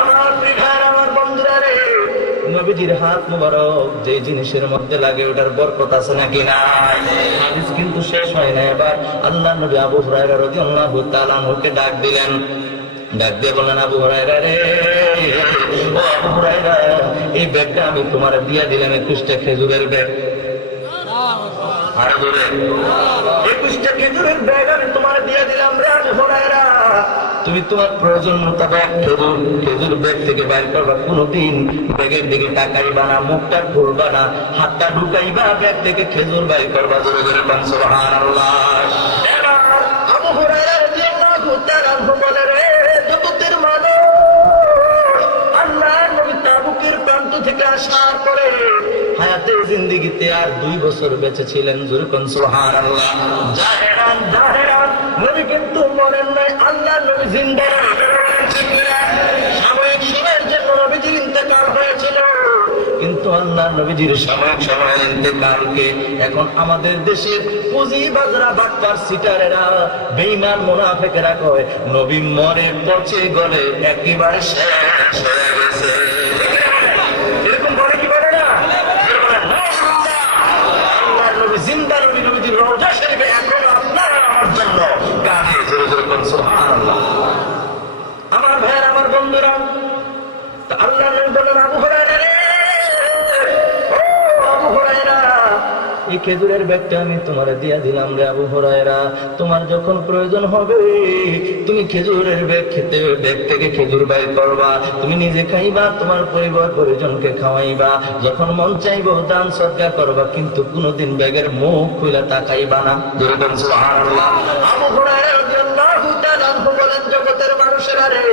আমার প্রিয় আমার বন্ধুরা রে, নবীজির হাত মোবারক যে জিনিসের মধ্যে লাগে ওটার বরকত আছে নাকি নাই? হাদিস কিন্তু শেষ হয় না। এবার আল্লাহর নবী আবু হুরায়রা রাদিয়াল্লাহু তাআলা আনহুকে ডাক দিলেন। ডাক দিয়ে বললেন, আবু হুরায়রা রে, ও আবু হুরায়রা, এই ব্যাগটা আমি তোমার দিয়ে দিলাম, 21টা খেজুরের ব্যাগ। আরে ধরে 21টা খেজুরের ব্যাগ আমি তোমার দিয়ে দিলাম রে আবু হুরায়রা। তুমি তোমার প্রয়োজন মোতাবেক খেজুর ব্যাগ থেকে বাইর করবা। কোনদিন ব্যাগের দিকে তাকাইবা না, মুখটা খুলবা না, হাতটা ঢুকাইবা, ব্যাগ থেকে খেজুর বাইর করবা। জোরে জোরে বলেন সুবহানাল্লাহ। এবার আবু হুরায়রা রাদিয়াল্লাহু তাআলা বলে, রে জগতের মানুষ, আল্লাহর নবী তাবুকের প্রান্ত থেকে আসার পরে হায়াতের জিন্দেগিতে আর 2 বছর বেঁচে ছিলেন। জোরে বলেন সুবহানাল্লাহ। জাহেরান নবী কিন্তু মরেন নাই, আল্লাহর নবী জিন্দা। সাময়িক সময়ের জন্য নবীজির ইন্তেকাল হয়েছিল, কিন্তু আল্লাহর নবীজির সাময়িক সময়ের ইন্তেকালকে এখন আমাদের দেশের পুঁজিবাজরা, বাটপার, সিটারেরা, বেঈমান মুনাফিকেরা কয় নবী মরে পচে গলে একেবারে শেষ হয়ে গেছে। এরকম বলে কি বলে না? আল্লাহর নবী জিন্দা, নবীজির রওজা শরীফে এখন আপনার আমার জন্য কাঁদে। জোরে জোরে বলেন সুবহানাল্লাহ। আমার ভাইয়ের আমার বন্ধুরা, আল্লাহ নবী বলেন, আবু হুরায়রা রে, ও আবু হুরায়রা, এই খেজুরের ব্যাগটা আমি তোমার দিয়া দিলাম রে আবু হুরায়রা। তোমার যখন প্রয়োজন হবে তুমি খেজুরের ব্যাগ থেকে খেজুর বাইর করবা, তুমি নিজে খাইবা, তোমার পরিবার পরিজনকে খাওয়াইবা, যখন মন চাইবো দান সদকা করবা, কিন্তু কোনোদিন ব্যাগের মুখ খুলে তাকাইবা না। জোরে বলেন সুবহানাল্লাহ। আবু হুরায়রা রাদিয়াল্লাহু তাআলা বলেন, জগতের মানুষেরা রে,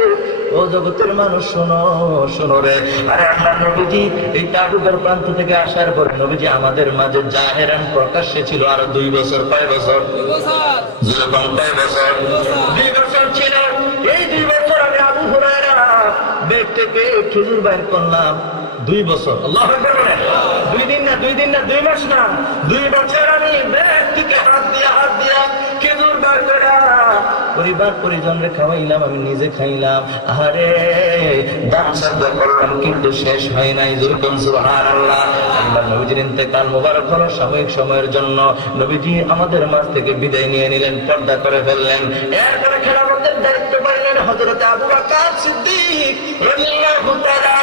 ও জগতের মানুষ শোনো রে। আরে আল্লাহর নবীজি এই তাবুকের প্রান্ত থেকে আসার পর নবীজি আমাদের মাঝে জাহেরান প্রকাশ্যে ছিল আরো 2 বছর। কয় বছর? 2 বছর। জীবন কয় বছর? 2 বছর ছিল। এই 2 বছর আমি আবু হুরায়রা ব্যাগ থেকে খেজুর বাইর করলাম। 2 বছর। আল্লাহু আকবার বলেন। 2 দিন না 2 মাস না, 2 বছর আমি ব্যাগ থেকে হাত দিয়া খেজুর বাইর করে পরিবার পরিজনরে খাওয়াইলাম, আমি নিজে খাইলাম। আরে দান সদকা করলাম, কিন্তু শেষ হয় নাই। জোরে বলেন সুবহানাল্লাহ। আল্লাহর নবীজির ইন্তেকাল মোবারক হলো সাময়িক সময়ের জন্য। নবীজি আমাদের মাঝ থেকে বিদায় নিয়ে নিলেন, পর্দা করে ফেললেন। এরপরে খেলাফতের দায়িত্ব পাইলেন হযরত আবু বকর সিদ্দিক রাদিয়াল্লাহু তাআলা।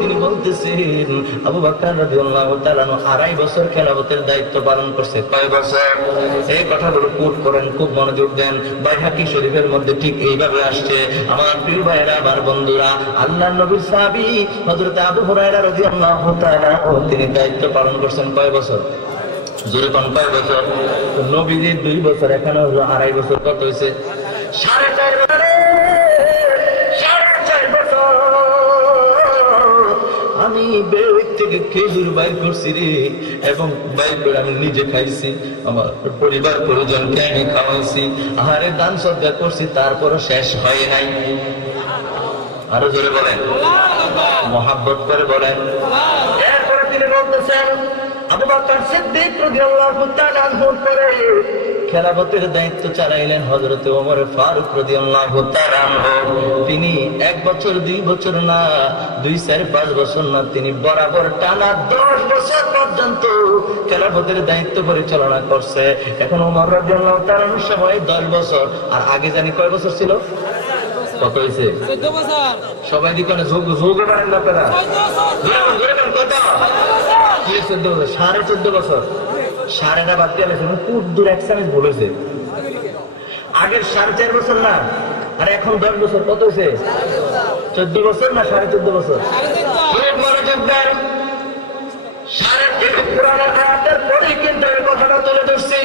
তিনি বলতেছেন, আবু বকর রাদিয়াল্লাহু তাআলা 2.5 বছর খেলাফতের দায়িত্ব পালন করছে। কয় বছর? এই কথাগুলো কোট করেন, খুব মনোযোগ দেন। বাইহাকি শরীফের মধ্যে ঠিক এইভাবে আসছে। আমার প্রিয় ভাইরা, আমার বন্ধুরা, আল্লাহর নবীর সাহাবী হযরত আবু হুরায়রা রাদিয়াল্লাহু তাআলা তিনি দায়িত্ব পালন করছেন কয় বছর? জোরে কোন কয় বছর? নবীজির 2 বছর, এখানে হলো 2.5 বছর। কত হয়েছে? 4.5 বছর। 4.5 বছর আমি বের থেকে থেকে খেজুর বাইর করছি রে, এবং বাইর করে আমি নিজে খাইছি, আমার পরিবার পরিজনকে আমি খাওয়াইছি, আহারে দান সদ্গা করছি, তারপরও শেষ হয় নাই। আরো জোরে বলেন, মহাব্বত করে বলেন। এরপরে তিনি বলতেছেন, আবু বকর সিদ্দিক রাদিয়াল্লাহু তাআলা আনহুর পরে খেলাফতের দায়িত্ব চালাইলেন হযরত ওমর ফারুক রাদিয়াল্লাহু তাআলা আনহু। তিনি 1 বছর 2 বছর না, 2, 4, 5 বছর না, তিনি বরাবর টানা 10 বছর পর্যন্ত খেলাফতের দায়িত্ব পরিচালনা করছে। এখন ওমর রাদিয়াল্লাহু তাআলার সময় 10 বছর, আর আগে জানি কয় বছর ছিল? কত হয়েছে? 14 বছর। সবাই দিকে যোগ যোগ করেন না আপনারা? কত? 14 বছর, 14.5 বছর। সাড়েটা বাদ দিয়ে গেছে, খুব দূর এক চামিচ বলেছে। আগের 4.5 বছর না, আর এখন 10 বছর, কত হয়েছে? 14 বছর না 14.5 বছর? খুব মনোযোগ দেন। 14.5 পুরানো আয়াতের পরেই কিন্তু এই কথাটা তুলে ধরছি।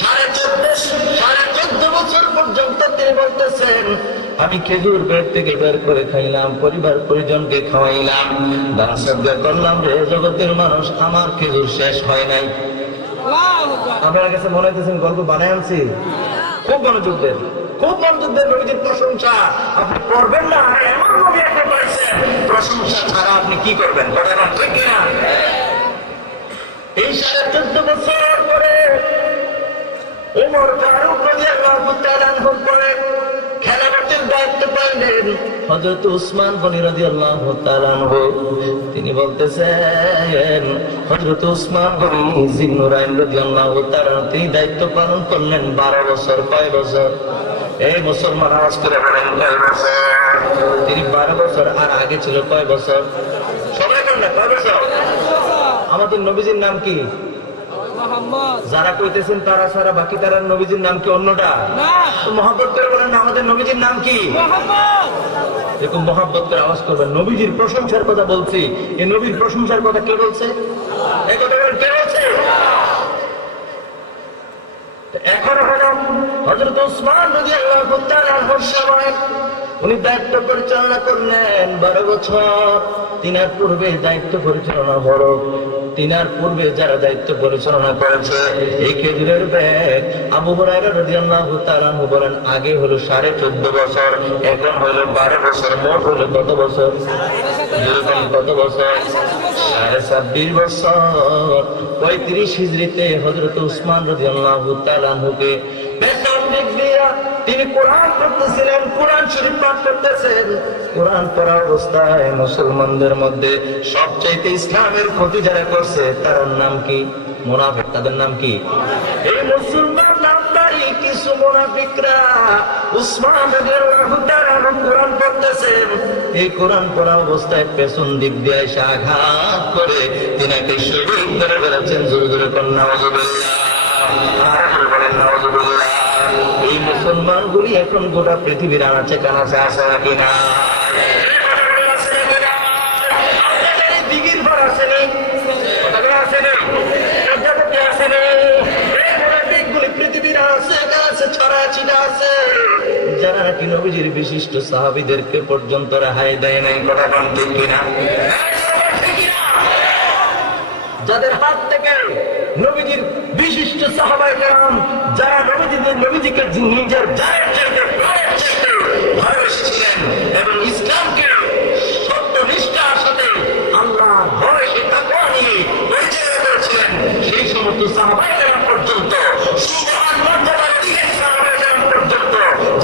14.5 বছর পর্যন্ত তিনি বলতেছেন, আমি খেজুর বের থেকে বের করে খাইলাম, পরিবার পরিজনকে খাওয়াইলাম, দান সদ্গা করলাম রে জগতের মানুষ, আমার খেজুর শেষ হয় নাই। আপনার কাছে মনে হইতেছেন গল্প বানায় আনছি? খুব মনোযোগ দেন, খুব মনোযোগ দেন। নবীজির প্রশংসা আপনি করবেন না, এমন নবী একটা পাইছেন, প্রশংসা ছাড়া আপনি কি করবেন? কথা ঠিক না? এই 14.5 বছর পরে ওমর ফারুক রাদিয়াল্লাহু তাআলা আনহুর পরে খেলাফতের দায়িত্ব পাইলেন হযরত উসমান গনি রাদিয়াল্লাহু তাআলা আনহু। তিনি বলতেছেন, হযরত উসমান গনি জিন্নুরাইন রাদিয়াল্লাহু তাআলা তিনি দায়িত্ব পালন করলেন 12 বছর। কয় বছর? এই মুসলমান আওয়াজ করে বলেন, কয় বছর? তিনি 12 বছর, আর আগে ছিল কয় বছর? সবাই বলেন না, কয় বছর? আমাদের নবীজির নাম কি? যারা কইতেছেন তারা সারা, বাকি তারা নবীজির নাম কি অন্যটা? মহব্বত করে বলেন, আমাদের নবীজির নাম কি? এরকম মহব্বত করে আওয়াজ করবেন। নবীজির প্রশংসার কথা বলছি, এই নবীর প্রশংসার কথা কে বলছে? এই কথা বলেন, কে বলছে? এখন হযরত উসমান রাদিয়াল্লাহু তাআলা আনহুর সময় উনি দায়িত্ব পরিচালনা করলেন 12 বছর। তিনার পূর্বে দায়িত্ব পরিচালনা বড়, তিনার পূর্বে যারা দায়িত্ব পরিচালনা করেছে এই খেজুরের ব্যাগ, আবু হুরায়রা রাদিয়াল্লাহু তাআলা আনহু বলেন, আগে হলো 14.5 বছর, এখন হলো 12 বছর, মোট হলো কত বছর? যেরকম কত বছর? 26.5 বছর। 35 হিজরিতে হযরত উসমান রাদিয়াল্লাহু তাআলা আনহুকে তিনি কোরআন পড়তেছিলেন, কোরআন শরীফ পাঠ করতেছেন। কোরআন পড়া অবস্থায় মুসলমানদের মধ্যে সবচাইতে ইসলামের ক্ষতি যারা করছে তার নাম কি? মুনাফিক। তাদের নাম কি? এই মুসলমান নামদারি কিছু মুনাফিকরা উসমান রাদিয়াল্লাহু তাআলা কোরআন পড়তেছেন, এই কোরআন পড়া অবস্থায় পেছন দিক দিয়ে এসে আঘাত করে তিনাকে শহীদ করে ফেলেছেন। জোরে জোরে কন্যা নাউযুবিল্লাহ। এই মুসলমান গুলি এখন গোটা পৃথিবীর আনাচে কানাচে আছে নাকি না? দিঘির পর আসেনি, পৃথিবীর আছে ছড়া ছিটা আছে, যারা নাকি নবীজির বিশিষ্ট সাহাবীদেরকে পর্যন্ত রেহাই দেয় নাই। কথা বলেন ঠিক কিনা? যাদের হাত থেকে নবীজির বিশিষ্ট সাহাবায়ে কেরাম, যারা নবীজিকে নিজের জানের চাইতে ভালোবেসেছিলেন এবং ইসলামকে সত্যনিষ্ঠার সাথে আল্লাহর ভয় তাকওয়া নিয়ে পরিচালনা করেছিলেন, সেই সমস্ত সাহাবায়ে কেরাম পর্যন্ত, সুবহান মর্যাদার দিকের সাহাবায়ে কেরাম পর্যন্ত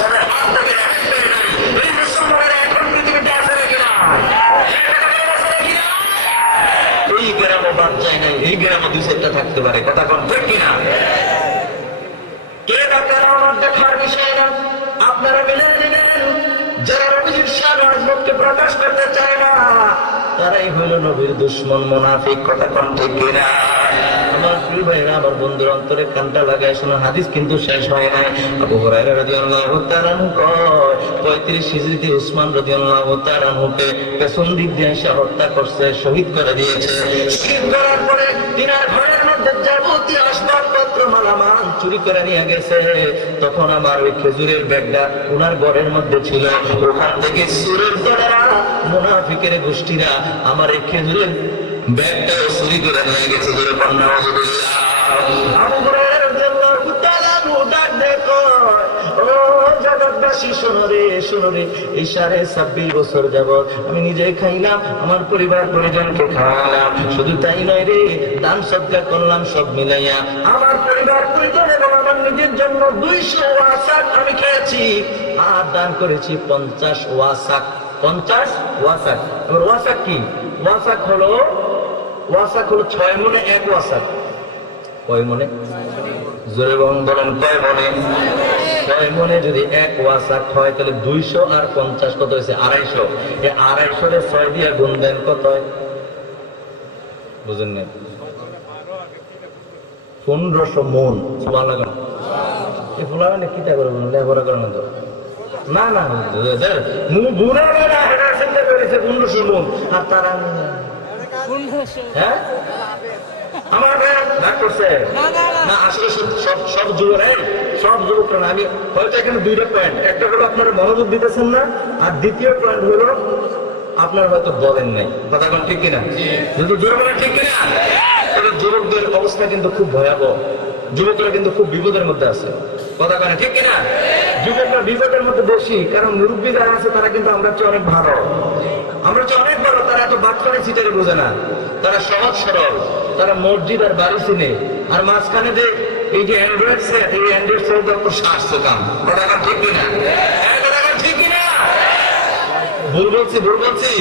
যারা হাত থেকে রেহাই পেয়ে নাই, এই মুসলমানেরা এখন পৃথিবীতে আছে নাকি না? এই গ্রামও বাদ যায় নাই, এই গ্রামও 2-4টা থাকতে পারে। কথা কোন ঠিক কিনা? কে ডাক্তার আমার দেখার বিষয় না, আপনারা মিলে নেবেন। যারা নবীর শান আজমতকে প্রকাশ করতে চায় না তারাই হইল নবীর দুশমন, মুনাফিক। কথা কোন ঠিক কিনা? আমার প্রিয় ভাইরা, আমার বন্ধুর অন্তরে কানটা লাগায় শোনো, হাদিস কিন্তু শেষ হয় নাই। আবু হুরায়রা রাদিয়াল্লাহু তাআলা আনহু কয়, 35 হিজরিতে উসমান রাদিয়াল্লাহু তাআলা আনহুকে পেছন দিক দিয়ে এসে হত্যা করছে, শহীদ করে দিয়েছে। শহীদ করার পরে তিনার ঘরের মধ্যে যাবতীয় আসবাবপত্র মালামাল চুরি করে নিয়ে গেছে। তখন আমার ওই খেজুরের ব্যাগটা ওনার ঘরের মধ্যে ছিল। ওখান থেকে সুরের দলেরা, মুনাফিকের গোষ্ঠীরা আমার এই খেজুরের ব্যাগটাও চুরি করে নিয়ে গেছে। আবু হুরায়রা রাদিয়াল্লাহু তাআলা ডাক দেখো, ও জগৎবাসী শোনো রে, শোনো রে, এই 26.5 বছর যাবত আমি নিজে খাইলাম, আমার পরিবার পরিজনকে খাওয়ালাম, শুধু তাই নয় রে, দান সদকা করলাম সব মিলাইয়া আমার পরিবার পরিজন এবং আমার নিজের জন্য 200 ওয়াসাক আমি খেয়েছি, আর দান করেছি 50 ওয়াসাক। 50 ওয়াসাক। এবার ওয়াসাক কি? ওয়াসাক হলো 6 মনে 1 ওয়াসাক। কয় মনে? জোরে বলেন, কয় মনে? 6 মনে যদি 1 ওয়াসাক হয় তাহলে 200 আর 50 কত হয়েছে? 250। এই 250 রে 6 দিয়ে গুণ দেন কত হয়? বুঝেন না? 1500 মন। সুবহানাল্লাহ। এই ফুলানে কিটা করে বলেন, লেবরা করে না তো? না না, গুণা না, এটা চিন্তা করেছে 1500 মন। আর তারা হ্যাঁ আমার ভাগ করছে না। আসলে সব যুবকরা না, আমি হয়তো এখানে 2টা পয়েন্ট, একটা হলো আপনারা মনোযোগ দিতেছেন না, আর দ্বিতীয় পয়েন্ট হলো আপনারা হয়তো বলেন নাই। কথা কোন ঠিক কিনা? যদি জোরে বলেন ঠিক কিনা? তবে যুবকদের অবস্থা কিন্তু খুব ভয়াবহ, যুবকরা কিন্তু খুব বিপদের মধ্যে আছে। কথা কেন ঠিক কিনা? যুবকরা বিপদের মধ্যে বেশি, কারণ মুরব্বী যারা আছে তারা কিন্তু আমরা চেয়ে অনেক ভালো, তারা এত বাচ্চারে চিটারে বোঝে না, তারা সহজ সরল, তারা মসজিদ আর বাড়ি চিনে, আর মাঝখানে যে এই যে অ্যান্ড্রয়েড সেট, এই অ্যান্ড্রয়েড সেট তো স্বাস্থ্য কাম। কথা ঠিক কিনা? ঠিক কিনা? ভুল বলছি।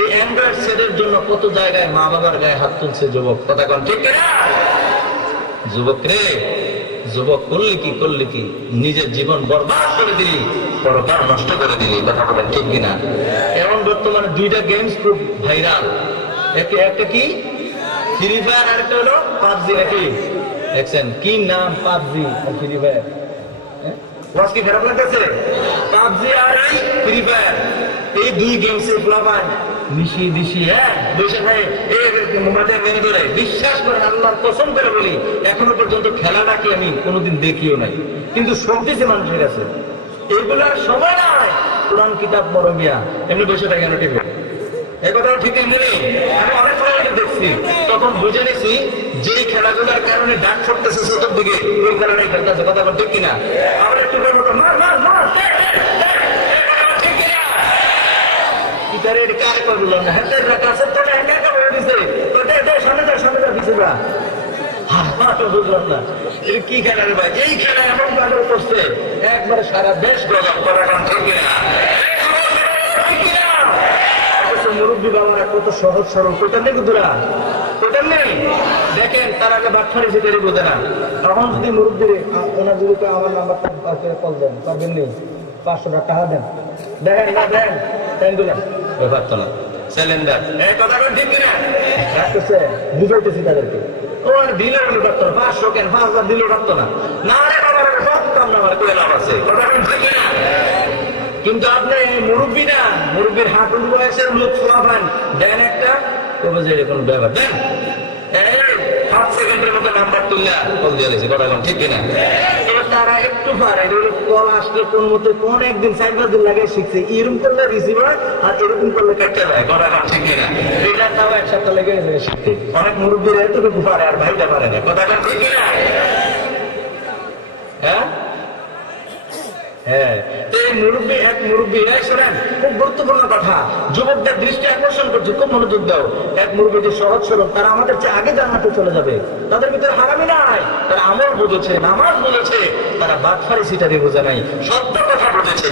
এই অ্যান্ড্রয়েড সেটের জন্য কত জায়গায় মা বাবার গায়ে হাত তুলছে যুবক। কথা কন ঠিক কিনা? যুবক করলি কি নিজের জীবন বরবাদ করে দিলি, পরকাল নষ্ট করে দিলি। কথা বলেন ঠিক কিনা? এখন বর্তমানে 2টা গেমস খুব ভাইরাল, একটা কি ফ্রি ফায়ার, আর একটা হলো পাবজি। নাকি দেখছেন কি নাম? পাবজি আর ফ্রি ফায়ার। কি খারাপ লাগতেছে? পাবজি আর ফ্রি ফায়ার, এই 2 গেমসে প্লাবান মিশিয়ে দিশিয়ে বসে থাকে, মোবাইলে মেনে ধরে। বিশ্বাস করেন, আল্লাহর কসম করে বলি, এখনো পর্যন্ত খেলাটাকে আমি কোনোদিন দেখিও নাই, কিন্তু শুনতেছি মানুষের কাছে। এগুলার সময় নাই, কোরআন কিতাব বড় মিয়া এমনি বসে থাকে কেন টিভি? এই কথা ঠিক এমনি আমি অনেক সময় দেখছি, তখন বুঝে নিছি যেই খেলাধুলার কারণে ডাক ছড়তেছে চতুর্দিকে, ওই কারণে খেলতেছে। কথা ঠিক কিনা? আমরা একটু মার মার মার কার করলো না, কাছে বুঝলাম না কি খেলা রে ভাই? এই খেলা এমন ব্যবহার করছে একবারে সারা দেশ গজব করা। মুরব্বী বাবারা কত সহজ সরল, কোটা নেই কুতুরা, কোটা নেই। দেখেন তার আগে বাচ্চারি সেটারি বোঝে না। তখন যদি মুরব্বী ওনার যদি আমার নাম্বারটা কল দেন, পাবেন নেই 500 টাকা দেন, দেখেন না দেন টাইমগুলা পারতো না সিলিন্ডার। এই কথাটা ঠিক কিনা? রাখতেছে, বুঝাইতেছি তাদেরকে। ও দিলেও পারতো না, 500 কেন 5000 দিলেও পারতো না। না রে বাবা, সব না আমার কোয়েল আছে। কথাটা ঠিক কিনা? কিন্তু আপনি মুরব্বী না, মুরব্বীর হাঁটুর বয়সের লোক শোয়াবেন, দেন একটা তবে যে এরকম ব্যাপার দেন, 5 সেকেন্ডের মতো নাম্বার তুললে কল দিয়ে দিয়েছে। কথা ঠিক কিনা? তারা একটু পারে, কল আসলে কোন মতো কোন একদিন 4-5 দিন লাগে শিখছে, এরকম করলে রিসিভার আর এরকম করলে কাটতে যায়। কথা ঠিক কিনা? এটা তাও 1 সপ্তাহ লেগে গেছে শিখতে। অনেক মুরব্বীরা এতটুকু পারে আর ভাইটা পারে না। কথা ঠিক কিনা? হ্যাঁ হ্যাঁ, এক মুরব্বী শোনেন, খুব গুরুত্বপূর্ণ কথা, যুবকদের দৃষ্টি আকর্ষণ করছে, খুব মনোযোগ দাও। এক মুরব্বী যে সহজ সরল, তারা আমাদের চেয়ে আগে জান্নাতে চলে যাবে। তাদের ভিতরে হারামি নাই, তারা আমল বুঝেছে, নামাজ বুঝেছে, তারা বাটফারি সিটারি বোঝে নাই, সত্য কথা বুঝেছে।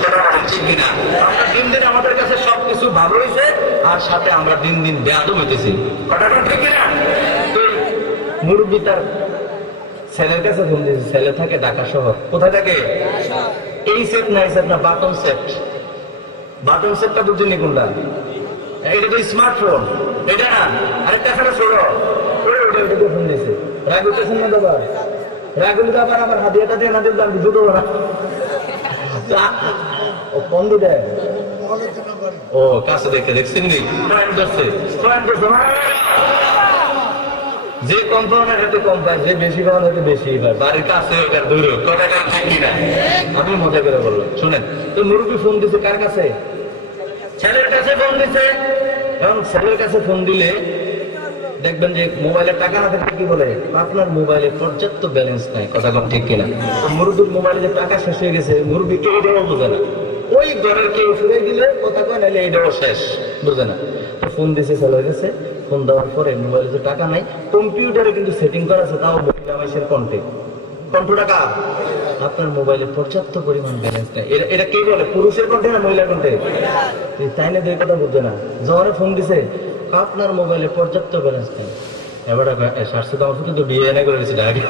ঠিক কিনা? আমরা দিন দিন আমাদের কাছে সবকিছু ভালো হয়েছে, আর সাথে আমরা দিন দিন বেয়াদব হইতেছি। কথাটা ঠিক কিনা? তো মুরব্বী তার ছেলের কাছে ফোন দিয়েছে, ছেলে থাকে ঢাকা শহর। কোথায় থাকে? এই সেট না, এই সেট না, বাটন সেট। বাটন সেটটা বুঝিনি কোনটা? এটা তো স্মার্টফোন, এটা না। আরেকটা ফোন ছোট, ওটা ফোন দিয়েছে। রাগ হইতেছেন না দাদা? রাগ হলে আবার আমার হাতিয়াটা দিয়ে না দিলে আমি দুটো না। ও ফোন দিতে, ও কাছে দেখে দেখছেন নি? যে কম পাওয়ার হয়তো কম পায়, যে বেশি পাওয়ার হয়তো বেশি পায়, বাড়ির কাছে ওটার দূর। কথাটা ঠিক কিনা? আমি মজা করে বললাম। শুনেন তো, মুরব্বী ফোন দিছে কার কাছে? ছেলের কাছে ফোন দিছে। এবং ছেলের কাছে ফোন দিলে দেখবেন যে মোবাইলে টাকা না থাকলে কি বলে, আপনার মোবাইলে পর্যাপ্ত ব্যালেন্স নাই। কথা কম ঠিক কিনা? মুরব্বীর মোবাইলে যে টাকা শেষ হয়ে গেছে, মুরব্বী কেউ এটাও বোঝে না। ওই ঘরের কেউ ফিরে দিলে কথা কয়, নাহলে এটাও শেষ, বোঝে না। তো ফোন দিছে, চলে গেছে। ফোন দেওয়ার পরে মোবাইলে যে টাকা নাই, কম্পিউটারে কিন্তু সেটিং করা আছে, তাও মহিলা মাসের কণ্ঠে কণ্ঠ টাকা। আপনার মোবাইলে পর্যাপ্ত পরিমাণ ব্যালেন্স নেই। এটা কে বলে, পুরুষের কণ্ঠে না মহিলার কণ্ঠে? তাই না, দুই কথা বুঝছে না। যখন ফোন দিছে, আপনার মোবাইলে পর্যাপ্ত ব্যালেন্স নেই। এবার শাশুড়ি তো আমার সাথে তো বিয়ে এনে করে দিয়েছে আগে।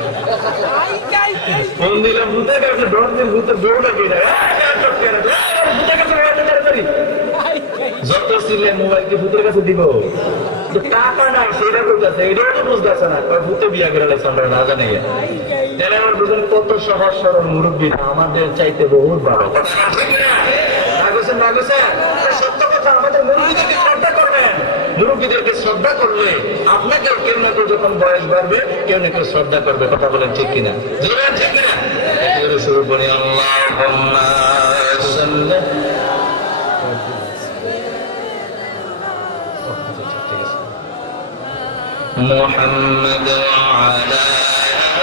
ফোন দিলাম ভূতের কাছে, ডর দিয়ে ভূতের দৌড়া দিয়ে যত ছিলে মোবাইল কি ভূতের কাছে দিব? টাকা নাই সেটা বলতেছে, এটাও তো বুঝতেছে না। ভূতে বিয়া করে লাগছে, আমরা না জানি। তাহলে আমার বুঝলেন কত সহজ সরল মুরব্বী, আমাদের চাইতে বহুত ভালো। সত্য কথা, আমাদের মুরব্বীদেরকে শ্রদ্ধা করবেন। মুরব্বীদেরকে শ্রদ্ধা করলে আপনাকেও কেউ না কেউ যখন বয়স বাড়বে, কেউ না কেউ শ্রদ্ধা করবে। কথা বলেন ঠিক কিনা? ঠিক কিনা? শুরু করি আল্লাহুম্মা সাল্লি মুহাম্মাদ ওয়া আলা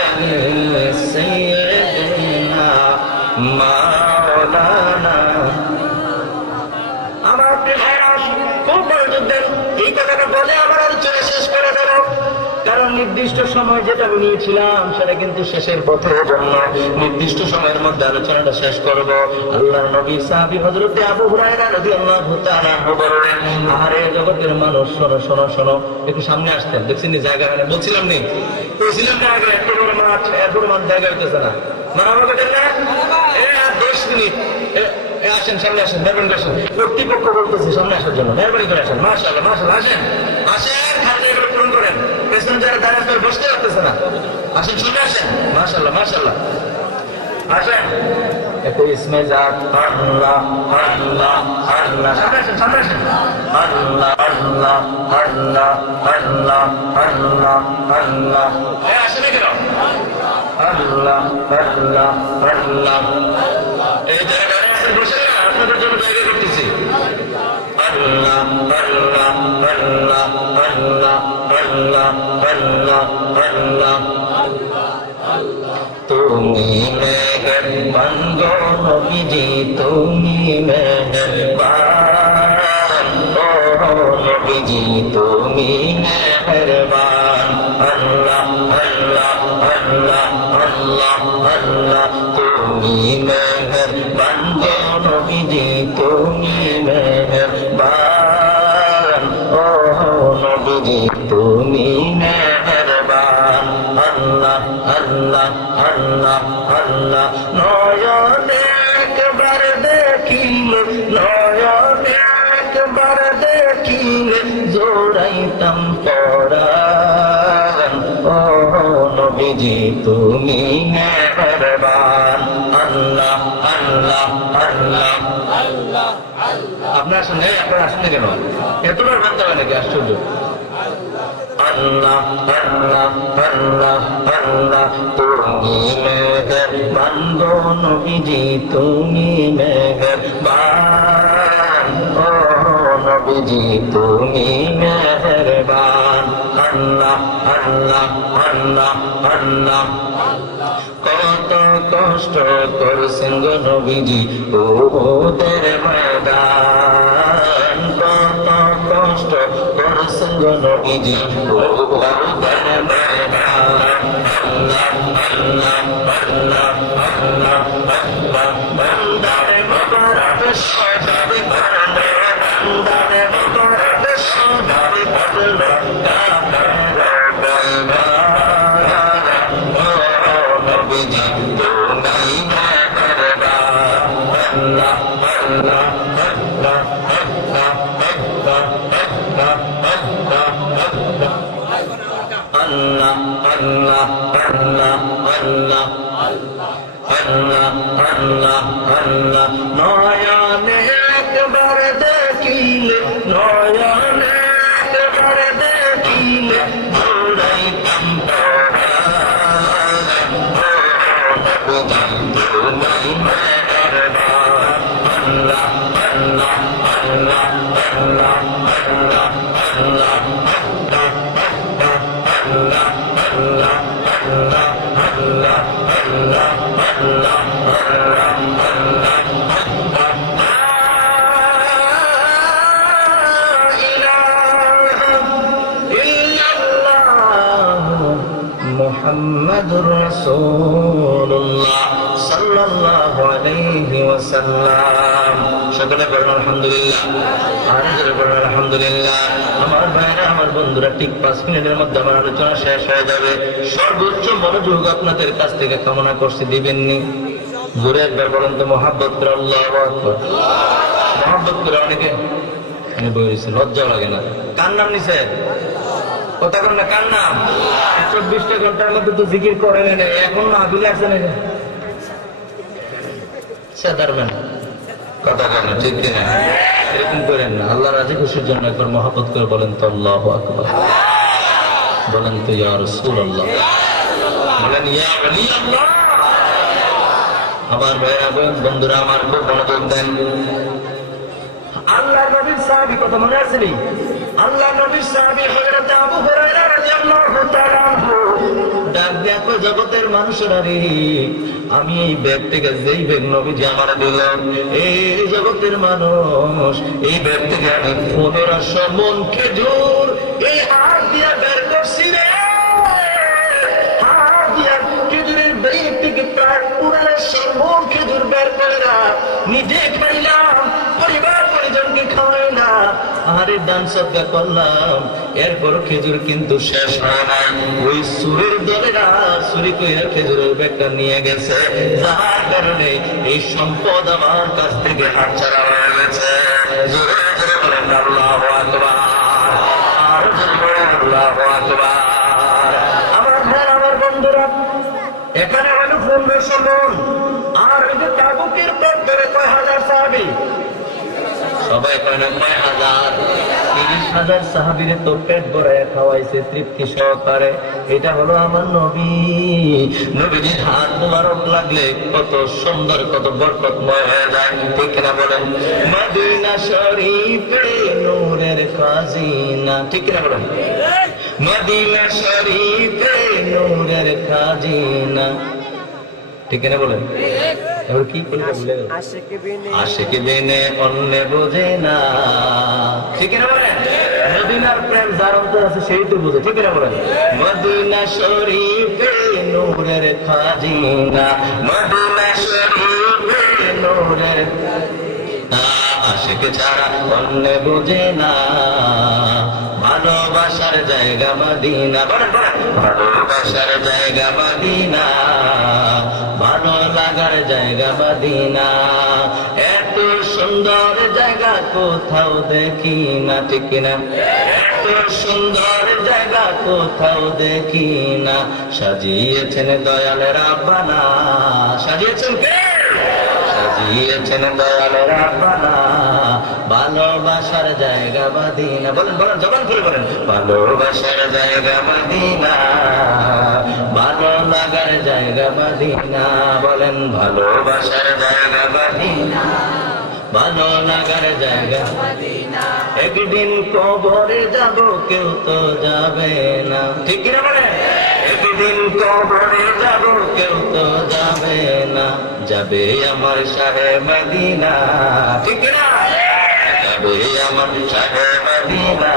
আলি সাইয়্যিদিনা মাওলানা। আমার প্রিয় খুব মনোযোগ দেন, এই কথাটা বলে আমার আলোচনা শেষ করে দেব। কারণ নির্দিষ্ট সময় যেটা আমি নিয়েছিলাম সেটা কিন্তু শেষের পথের জন্য। নির্দিষ্ট সময়ের মধ্যে আলোচনাটা শেষ করব। আল্লাহর নবী সাহাবী হযরত আবু হুরায়রা রাদিয়াল্লাহু তাআলা বলেন, আরে জগতের মানুষ, শোনো শোনো শোনো। একটু সামনে আসতেন, দেখছেন নি জায়গা? মানে বলছিলাম নি, বলছিলাম না আগে, এত বড় মাঠ, এত বড় মাঠ জায়গা হইতেছে না। মানে আমাকে দেখলেন 10 মিনিট আসেন, সামনে আসেন, মেহরবানি আসেন। কর্তৃপক্ষ বলতেছে সামনে আসার জন্য, মেহরবানি করে আসেন। মাশাআল্লাহ মাশাআল্লাহ, আসেন আসেন, খাদ্য পূরণ করেন। পেছনে যারা দাঁড়িয়ে বসতে পারতেছে না, আসেন, চলে আসেন। মাশাআল্লাহ মাশাআল্লাহ, আসেন। এত ইসমে জাত আল্লাহ আল্লাহ আল্লাহ, সামনে আসেন সামনে আসেন। আল্লাহ আল্লাহ আল্লাহ আল্লাহ আল্লাহ আল্লাহ, আসেন কেন? আল্লাহ আল্লাহ আল্লাহ, এই জায়গায় বসে আপনাদের জন্য জায়গা করতেছি। আল্লাহ আল্লাহ আল্লাহ আল্লাহ আল্লাহ আল্লাহ আল্লাহ, তুমি মেহেরবান গো নবীজি, তুমি মেহেরবান ও নবীজি, তুমি মেহেরবান। আল্লাহ আল্লাহ আল্লাহ আল্লাহ আল্লাহ, তুমি মেহেরবান গো নবীজি, তুমি মেহেরবান ও নবীজি, তুমি মেহেরবান। আল্লাহ আল্লাহ আল্লাহ আল্লাহ, নয়নে একবার দেখিলে, নয়নে একবার দেখিলে জোড়াইতাম পরাণ ও নবীজি, তুমি মেহেরবান। আল্লাহ আল্লাহ আল্লাহ আল্লাহ আল্লাহ, আপনার সঙ্গে আপনার আসলে কেন এতবার ভাবতে হবে নাকি? আশ্চর্য। আল্লাহ আল্লাহ আল্লাহ আল্লাহ, তুমি মেহেরবান গো নবীজি, তুমি মেহেরবান ও নবীজি, তুমি মেহেরবান। আল্লাহ আল্লাহ আল্লাহ আল্লাহ, কত কষ্ট করছেন গো নবীজি উহুদের ময়দান, কত কষ্ট করছেন গো নবীজি উহুদের ময়দান। আল্লাহ আল্লাহ আল্লাহ আল্লাহ আল্লাহ, বান্দারে মোবারক সজাবে করলে, বান্দারে মোবারক সজাবে করলে, নয়নে একবার দেখিলে, নয়নে একবার দেখিলে জোড়াইতাম পরাণ ও তুমি মেহেরবান। আল্লাহ আল্লাহ আল্লাহ আল্লাহ আল্লাহ আল্লাহ মুহাম্মাদুর রাসূলুল্লাহ সাল্লাল্লাহু আলাইহি ওয়াসাল্লাম। সকলে বলুন আলহামদুলিল্লাহ, আর জোরে বলুন আলহামদুলিল্লাহ। আমার ভাইরা, আমার বন্ধুরা, ঠিক 5 মিনিটের মধ্যে আমার আলোচনা শেষ হয়ে যাবে। সর্বোচ্চ মনোযোগ আপনাদের কাছ থেকে কামনা করছি, দিবেননি? জোরে একবার বলেন তো মহাব্বত করে। আল্লাহু আকবার। মহাব্বত করে অনেকে বলেছে, লজ্জা লাগে না? কার নাম নিছে? কথা কর না, কার নাম? 24টা ঘন্টার মধ্যে তো জিকির করে নেন, এখন না আবিলে আছে না সাধারণ কথা কর না, ঠিক কিনা? এরকম করেন না। আল্লাহ রাজি খুশির জন্য একবার মহাব্বত করে বলেন তো আল্লাহু আকবার। বলেন তো ইয়া রাসূলুল্লাহ, বলেন ইয়া ওলি আল্লাহ। আমার ভাইরা বন্ধুরা আমার, খুব মনোযোগ দেন। আল্লাহ নবীর সাহাবী কথা মনে আছে নি? আল্লাহ নবীর সাহাবী হযরত আবু হুরায়রা রাদিয়াল্লাহু তাআলা ডাক দিয়া কই, জগতের মানুষেরা রে, আমি এই ব্যাগ থেকে যেই ব্যাগ নবীজি আমার দিলেন, এই জগতের মানুষ, এই ব্যাগ থেকে আমি 1500 মণ খেজুর এই হাত দিয়া বের করছি রে। হাত দিয়া খেজুরের ব্যাগ থেকে প্রায় 1500 মণ খেজুর বের করে নিজে খাইলাম, পরিবার পরিজনকে খাওয়াইলাম, আরে দান সদকা করলাম। এরপর খেজুর কিন্তু শেষ হয় না। ওই সুরের দলেরা চুরি কইরা খেজুরের ব্যাগটা নিয়ে গেছে, যার কারণে এই সম্পদ আমার কাছ থেকে হাতছাড়া হয়ে গেছে। জোরে জোরে বলেন আল্লাহু আকবার, আর জোরে বলেন আল্লাহু আকবার। আমার ভাই, আমার বন্ধুরা, এখানে হলো 1500 মণ, আর এই যে তাবুকের পথ ধরে কয় হাজার সাহাবী, সবাই কয় না কয় হাজার? 30,000 সাহাবীরে তো পেট ভরায় খাওয়াইছে তৃপ্তি সহকারে। এটা হলো আমার নবী। নবীজির হাত মোবারক লাগলে কত সুন্দর, কত বরকতময় হয়ে যায়, ঠিক না বলেন? মদিনা শরীফে নূরের খাজিনা, ঠিক না বলেন? মদিনা শরীফে নূরের খাজিনা, ঠিক না বলেন? এবার কি করলে ভুলে গেল? আশিক বিনে অন্য বোঝে না, ঠিক না বলেন? মদিনার প্রেম যার অন্তর আছে সেই তো বোঝে, ঠিক না বলেন? মদিনা শরীফে নূরের খাজিনা, মদিনা শরীফে নূরের খাজিনা, আশিক ছাড়া অন্য বোঝে না, ভালোবাসার জায়গা মদিনা। বলেন বলেন, ভালোবাসার জায়গা মদিনা, ভালো লাগার জায়গা মদিনা। এত সুন্দর জায়গা কোথাও দেখি না, ঠিক না? এত সুন্দর জায়গা কোথাও দেখি না, সাজিয়েছেন দয়াল রাব্বানা। সাজিয়েছেন কে? সাজিয়েছেন দয়াল রাব্বানা, ভালোবাসার জায়গা মদিনা। বলেন বলেন, জবান খুলে বলেন, ভালোবাসার জায়গা মদিনা, ভালো লাগার জায়গা মদিনা। বলেন ভালোবাসার জায়গা মদিনা, ভালো লাগার জায়গা মদিনা। একদিন কবরে যাব, কেউ তো যাবে না, ঠিক না বলেন? একদিন কবরে যাব, কেউ তো যাবে না, যাবে আমার শাহে মদিনা, ঠিক না? যাবে আমার শাহে মদিনা,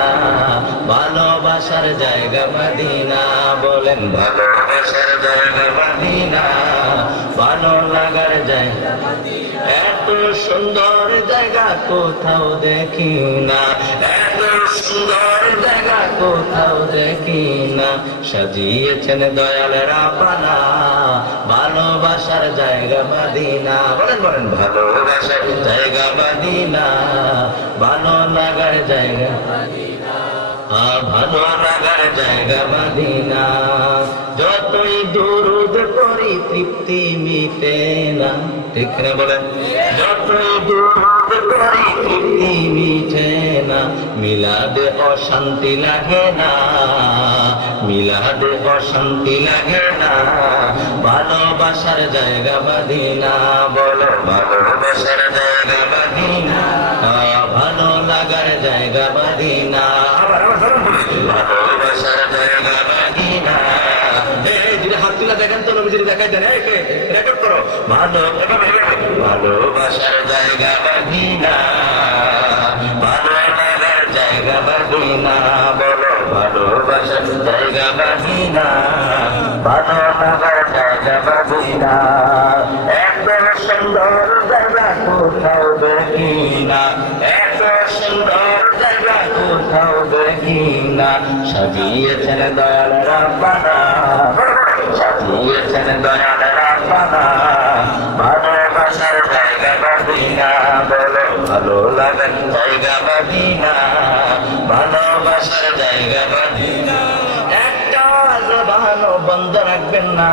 ভালোবাসার জায়গা মদিনা। বলেন ভালোবাসার জায়গা মদিনা, ভালো লাগার জায়গা মদিনা। এত সুন্দর জায়গা কোথাও দেখি না, এত সুন্দর জায়গা কোথাও দেখি না, সাজিয়েছেন দয়াল রাব্বানা, ভালোবাসার জায়গা মদিনা। বলেন বলেন, ভালোবাসার জায়গা মদিনা, ভালো লাগার জায়গা মদিনা, ভালো লাগার জায়গা মদিনা। যতই দুরূদ করি তৃপ্তি মিটে না, ঠিক না বলেন? যতই দুরূদ করি তৃপ্তি মিটে না, মিলাদে অশান্তি লাগে না, মিলাদে অশান্তি লাগে না, ভালোবাসার জায়গা মদিনা। বলো ভালোবাসার জায়গা মদিনা, ভালো লাগার জায়গা মদিনা, ভালোবাসার জায়গা মদিনা। হাত তুলে দেখেন তো, নবীজির দেখাই দেন, রেকর্ড করো। ভালোবাসার জায়গা মদিনা, ভালো লাগার জায়গা মদিনা। বলো ভালোবাসার জায়গা বাহিনা ভালোবাসার জায়গা বাহিনা এত সুন্দর জায়গা কোথাও দেখি না এত সুন্দর জায়গা কোথাও দেখি না সাজিয়েছেন দয়াল রাব্বানা সাজিয়েছেন দয়াল রাব্বানা ভালোবাসার জায়গা বাহিনা বলো ভালো লাগার জায়গা বাহিনা ভালোবাসার জায়গা বাহিনা একটা জবানও বন্ধ রাখবেন না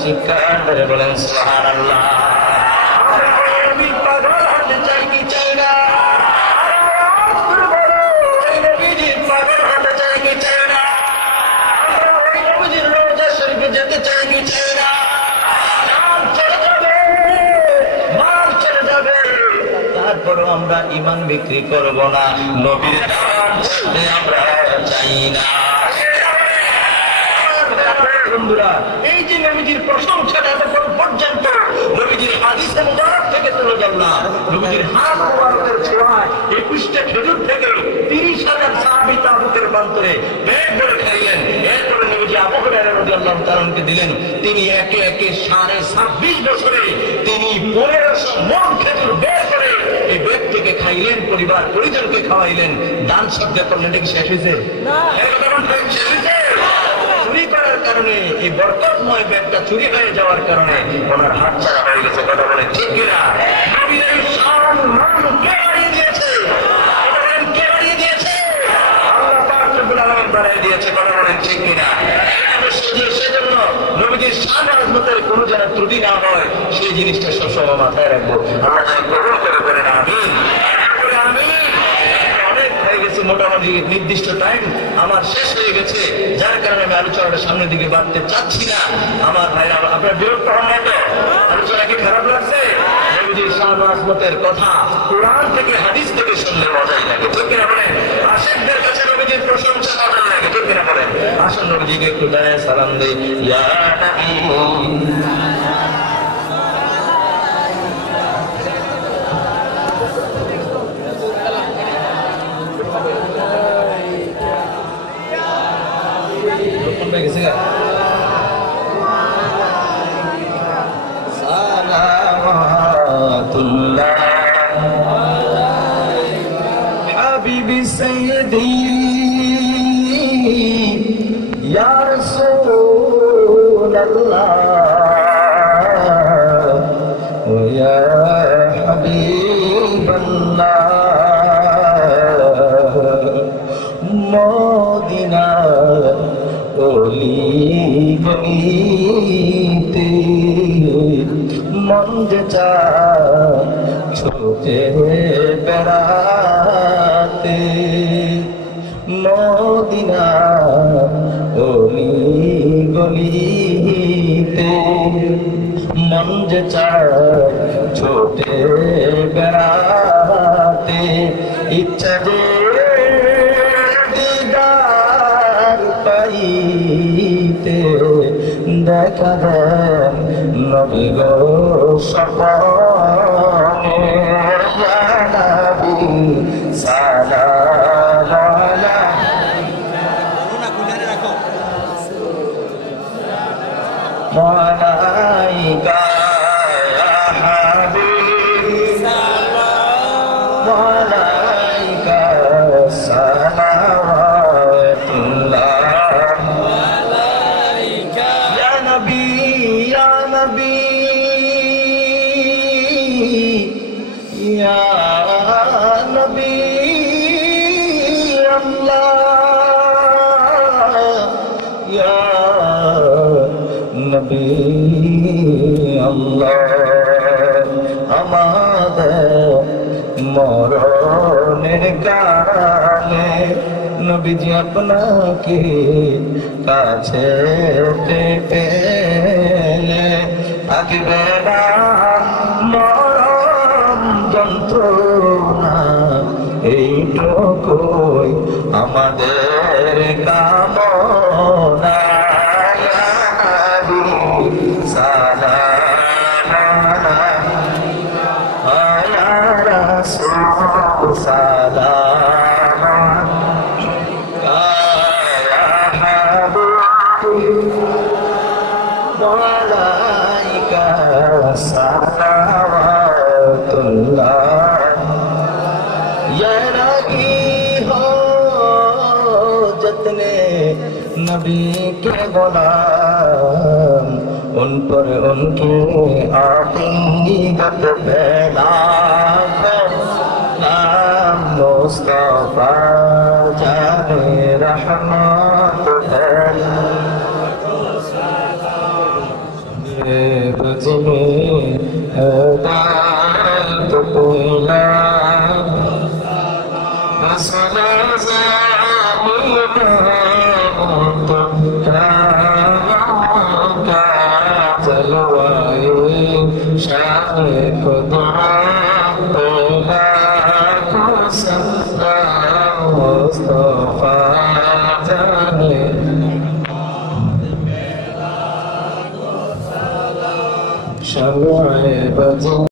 চিৎকার করে বলেন সুবহানাল্লাহ আমি পাগল হতে চাই কি চাই না পাগল হতে চাই কি চাই না রোজা শরীফে যেতে চাই কি চাই না তারপরও আমরা ঈমান বিক্রি করব না নবীর দাওয়াত আমরা চাই না বন্ধুরা এই যে নবীজির প্রশংসাটা এতক্ষণ পর্যন্ত নবীজির হাদিসে মুবারক থেকে তুলে ধরলাম নবীজির হাত মুবারকের ছোঁয়ায় 21টা খেজুর থেকে 30,000 সাহাবী তাবুতের প্রান্তরে পেট ভরে খাইলেন এরপরে নবীজি আবু হুরায়রা রাদিয়াল্লাহু তাআলাকে দিলেন তিনি একে একে 26.5 বছরে তিনি 1500 মণ খেজুর বের করে এই বেদ থেকে খাইলেন পরিবার পরিজনকে খাওয়াইলেন দান সজ্জা করলেন এটা কি শেষ হয়েছে না শেষ হয়েছে চুরি করার কারণে এই বরকতময় ব্যাগটা চুরি হয়ে যাওয়ার কারণে ওনার হাত ছাড়া হয়ে গেছে কথা বলে ঠিক কিনা নবীর শান মান কে বাড়িয়ে দিয়েছে কে বাড়িয়ে দিয়েছে আল্লাহ পাক রব্বুল আলামিন বাড়িয়ে দিয়েছে কথা বলেন ঠিক কিনা সেজন্য নবীজির শান আজমতের কোনো যেন ত্রুটি না হয় সেই জিনিসটা সবসময় মাথায় রাখবো আমরা যেন কবুল করে বলেন আমিন মোটামুটি নির্দিষ্ট টাইম আমার শেষ হয়ে গেছে যার কারণে আমি আলোচনাটা সামনের দিকে বাড়তে চাচ্ছি না আমার ভাইরা আপনার বিরক্ত হন না তো আলোচনা কি খারাপ লাগছে নবীজির শান আজমতের কথা কোরআন থেকে হাদিস থেকে শুনলে মজাই লাগে ঠিক কিনা বলেন আশিকদের কাছে নবীজির প্রশংসা মজাই লাগে ঠিক কিনা বলেন আসুন নবীজিকে একটু দাঁড়ায় সালাম দেই ইয়া নবী حبيبي سيدي يا رسول الله ويا حبيب الله مدينة أولي بنيتي من جتا ছুটে বেড়াতে মদিনা অলি গলিতে মন যে চায় ছুটে বেড়াতে ইচ্ছা যে দিদার পাইতে দেখা দেন নবী গো সপনে সালাম আলাইকা ইয়া হাবিব আলাইকা সালাওয়াতুল্লাহ আলাইকা ইয়া নবী ইয়া নবী ইয়া নবী নবী আল্লাহ আমাদের মরণের কারণে নবীজি আপনাকে কাছে পেলে থাকিবে না মরণ যন্ত্রণা এইটুকুই আমাদের কামনা সালাম वालाइका सलावतुल्लाह या रागी हो जितने नबी के गुलाम उन पर उनकी आकीदत फैला नाम मुस्तफा जाने रहमत है बजने हदायत तुला बसना मुस्तफा जाने शम्अ बज़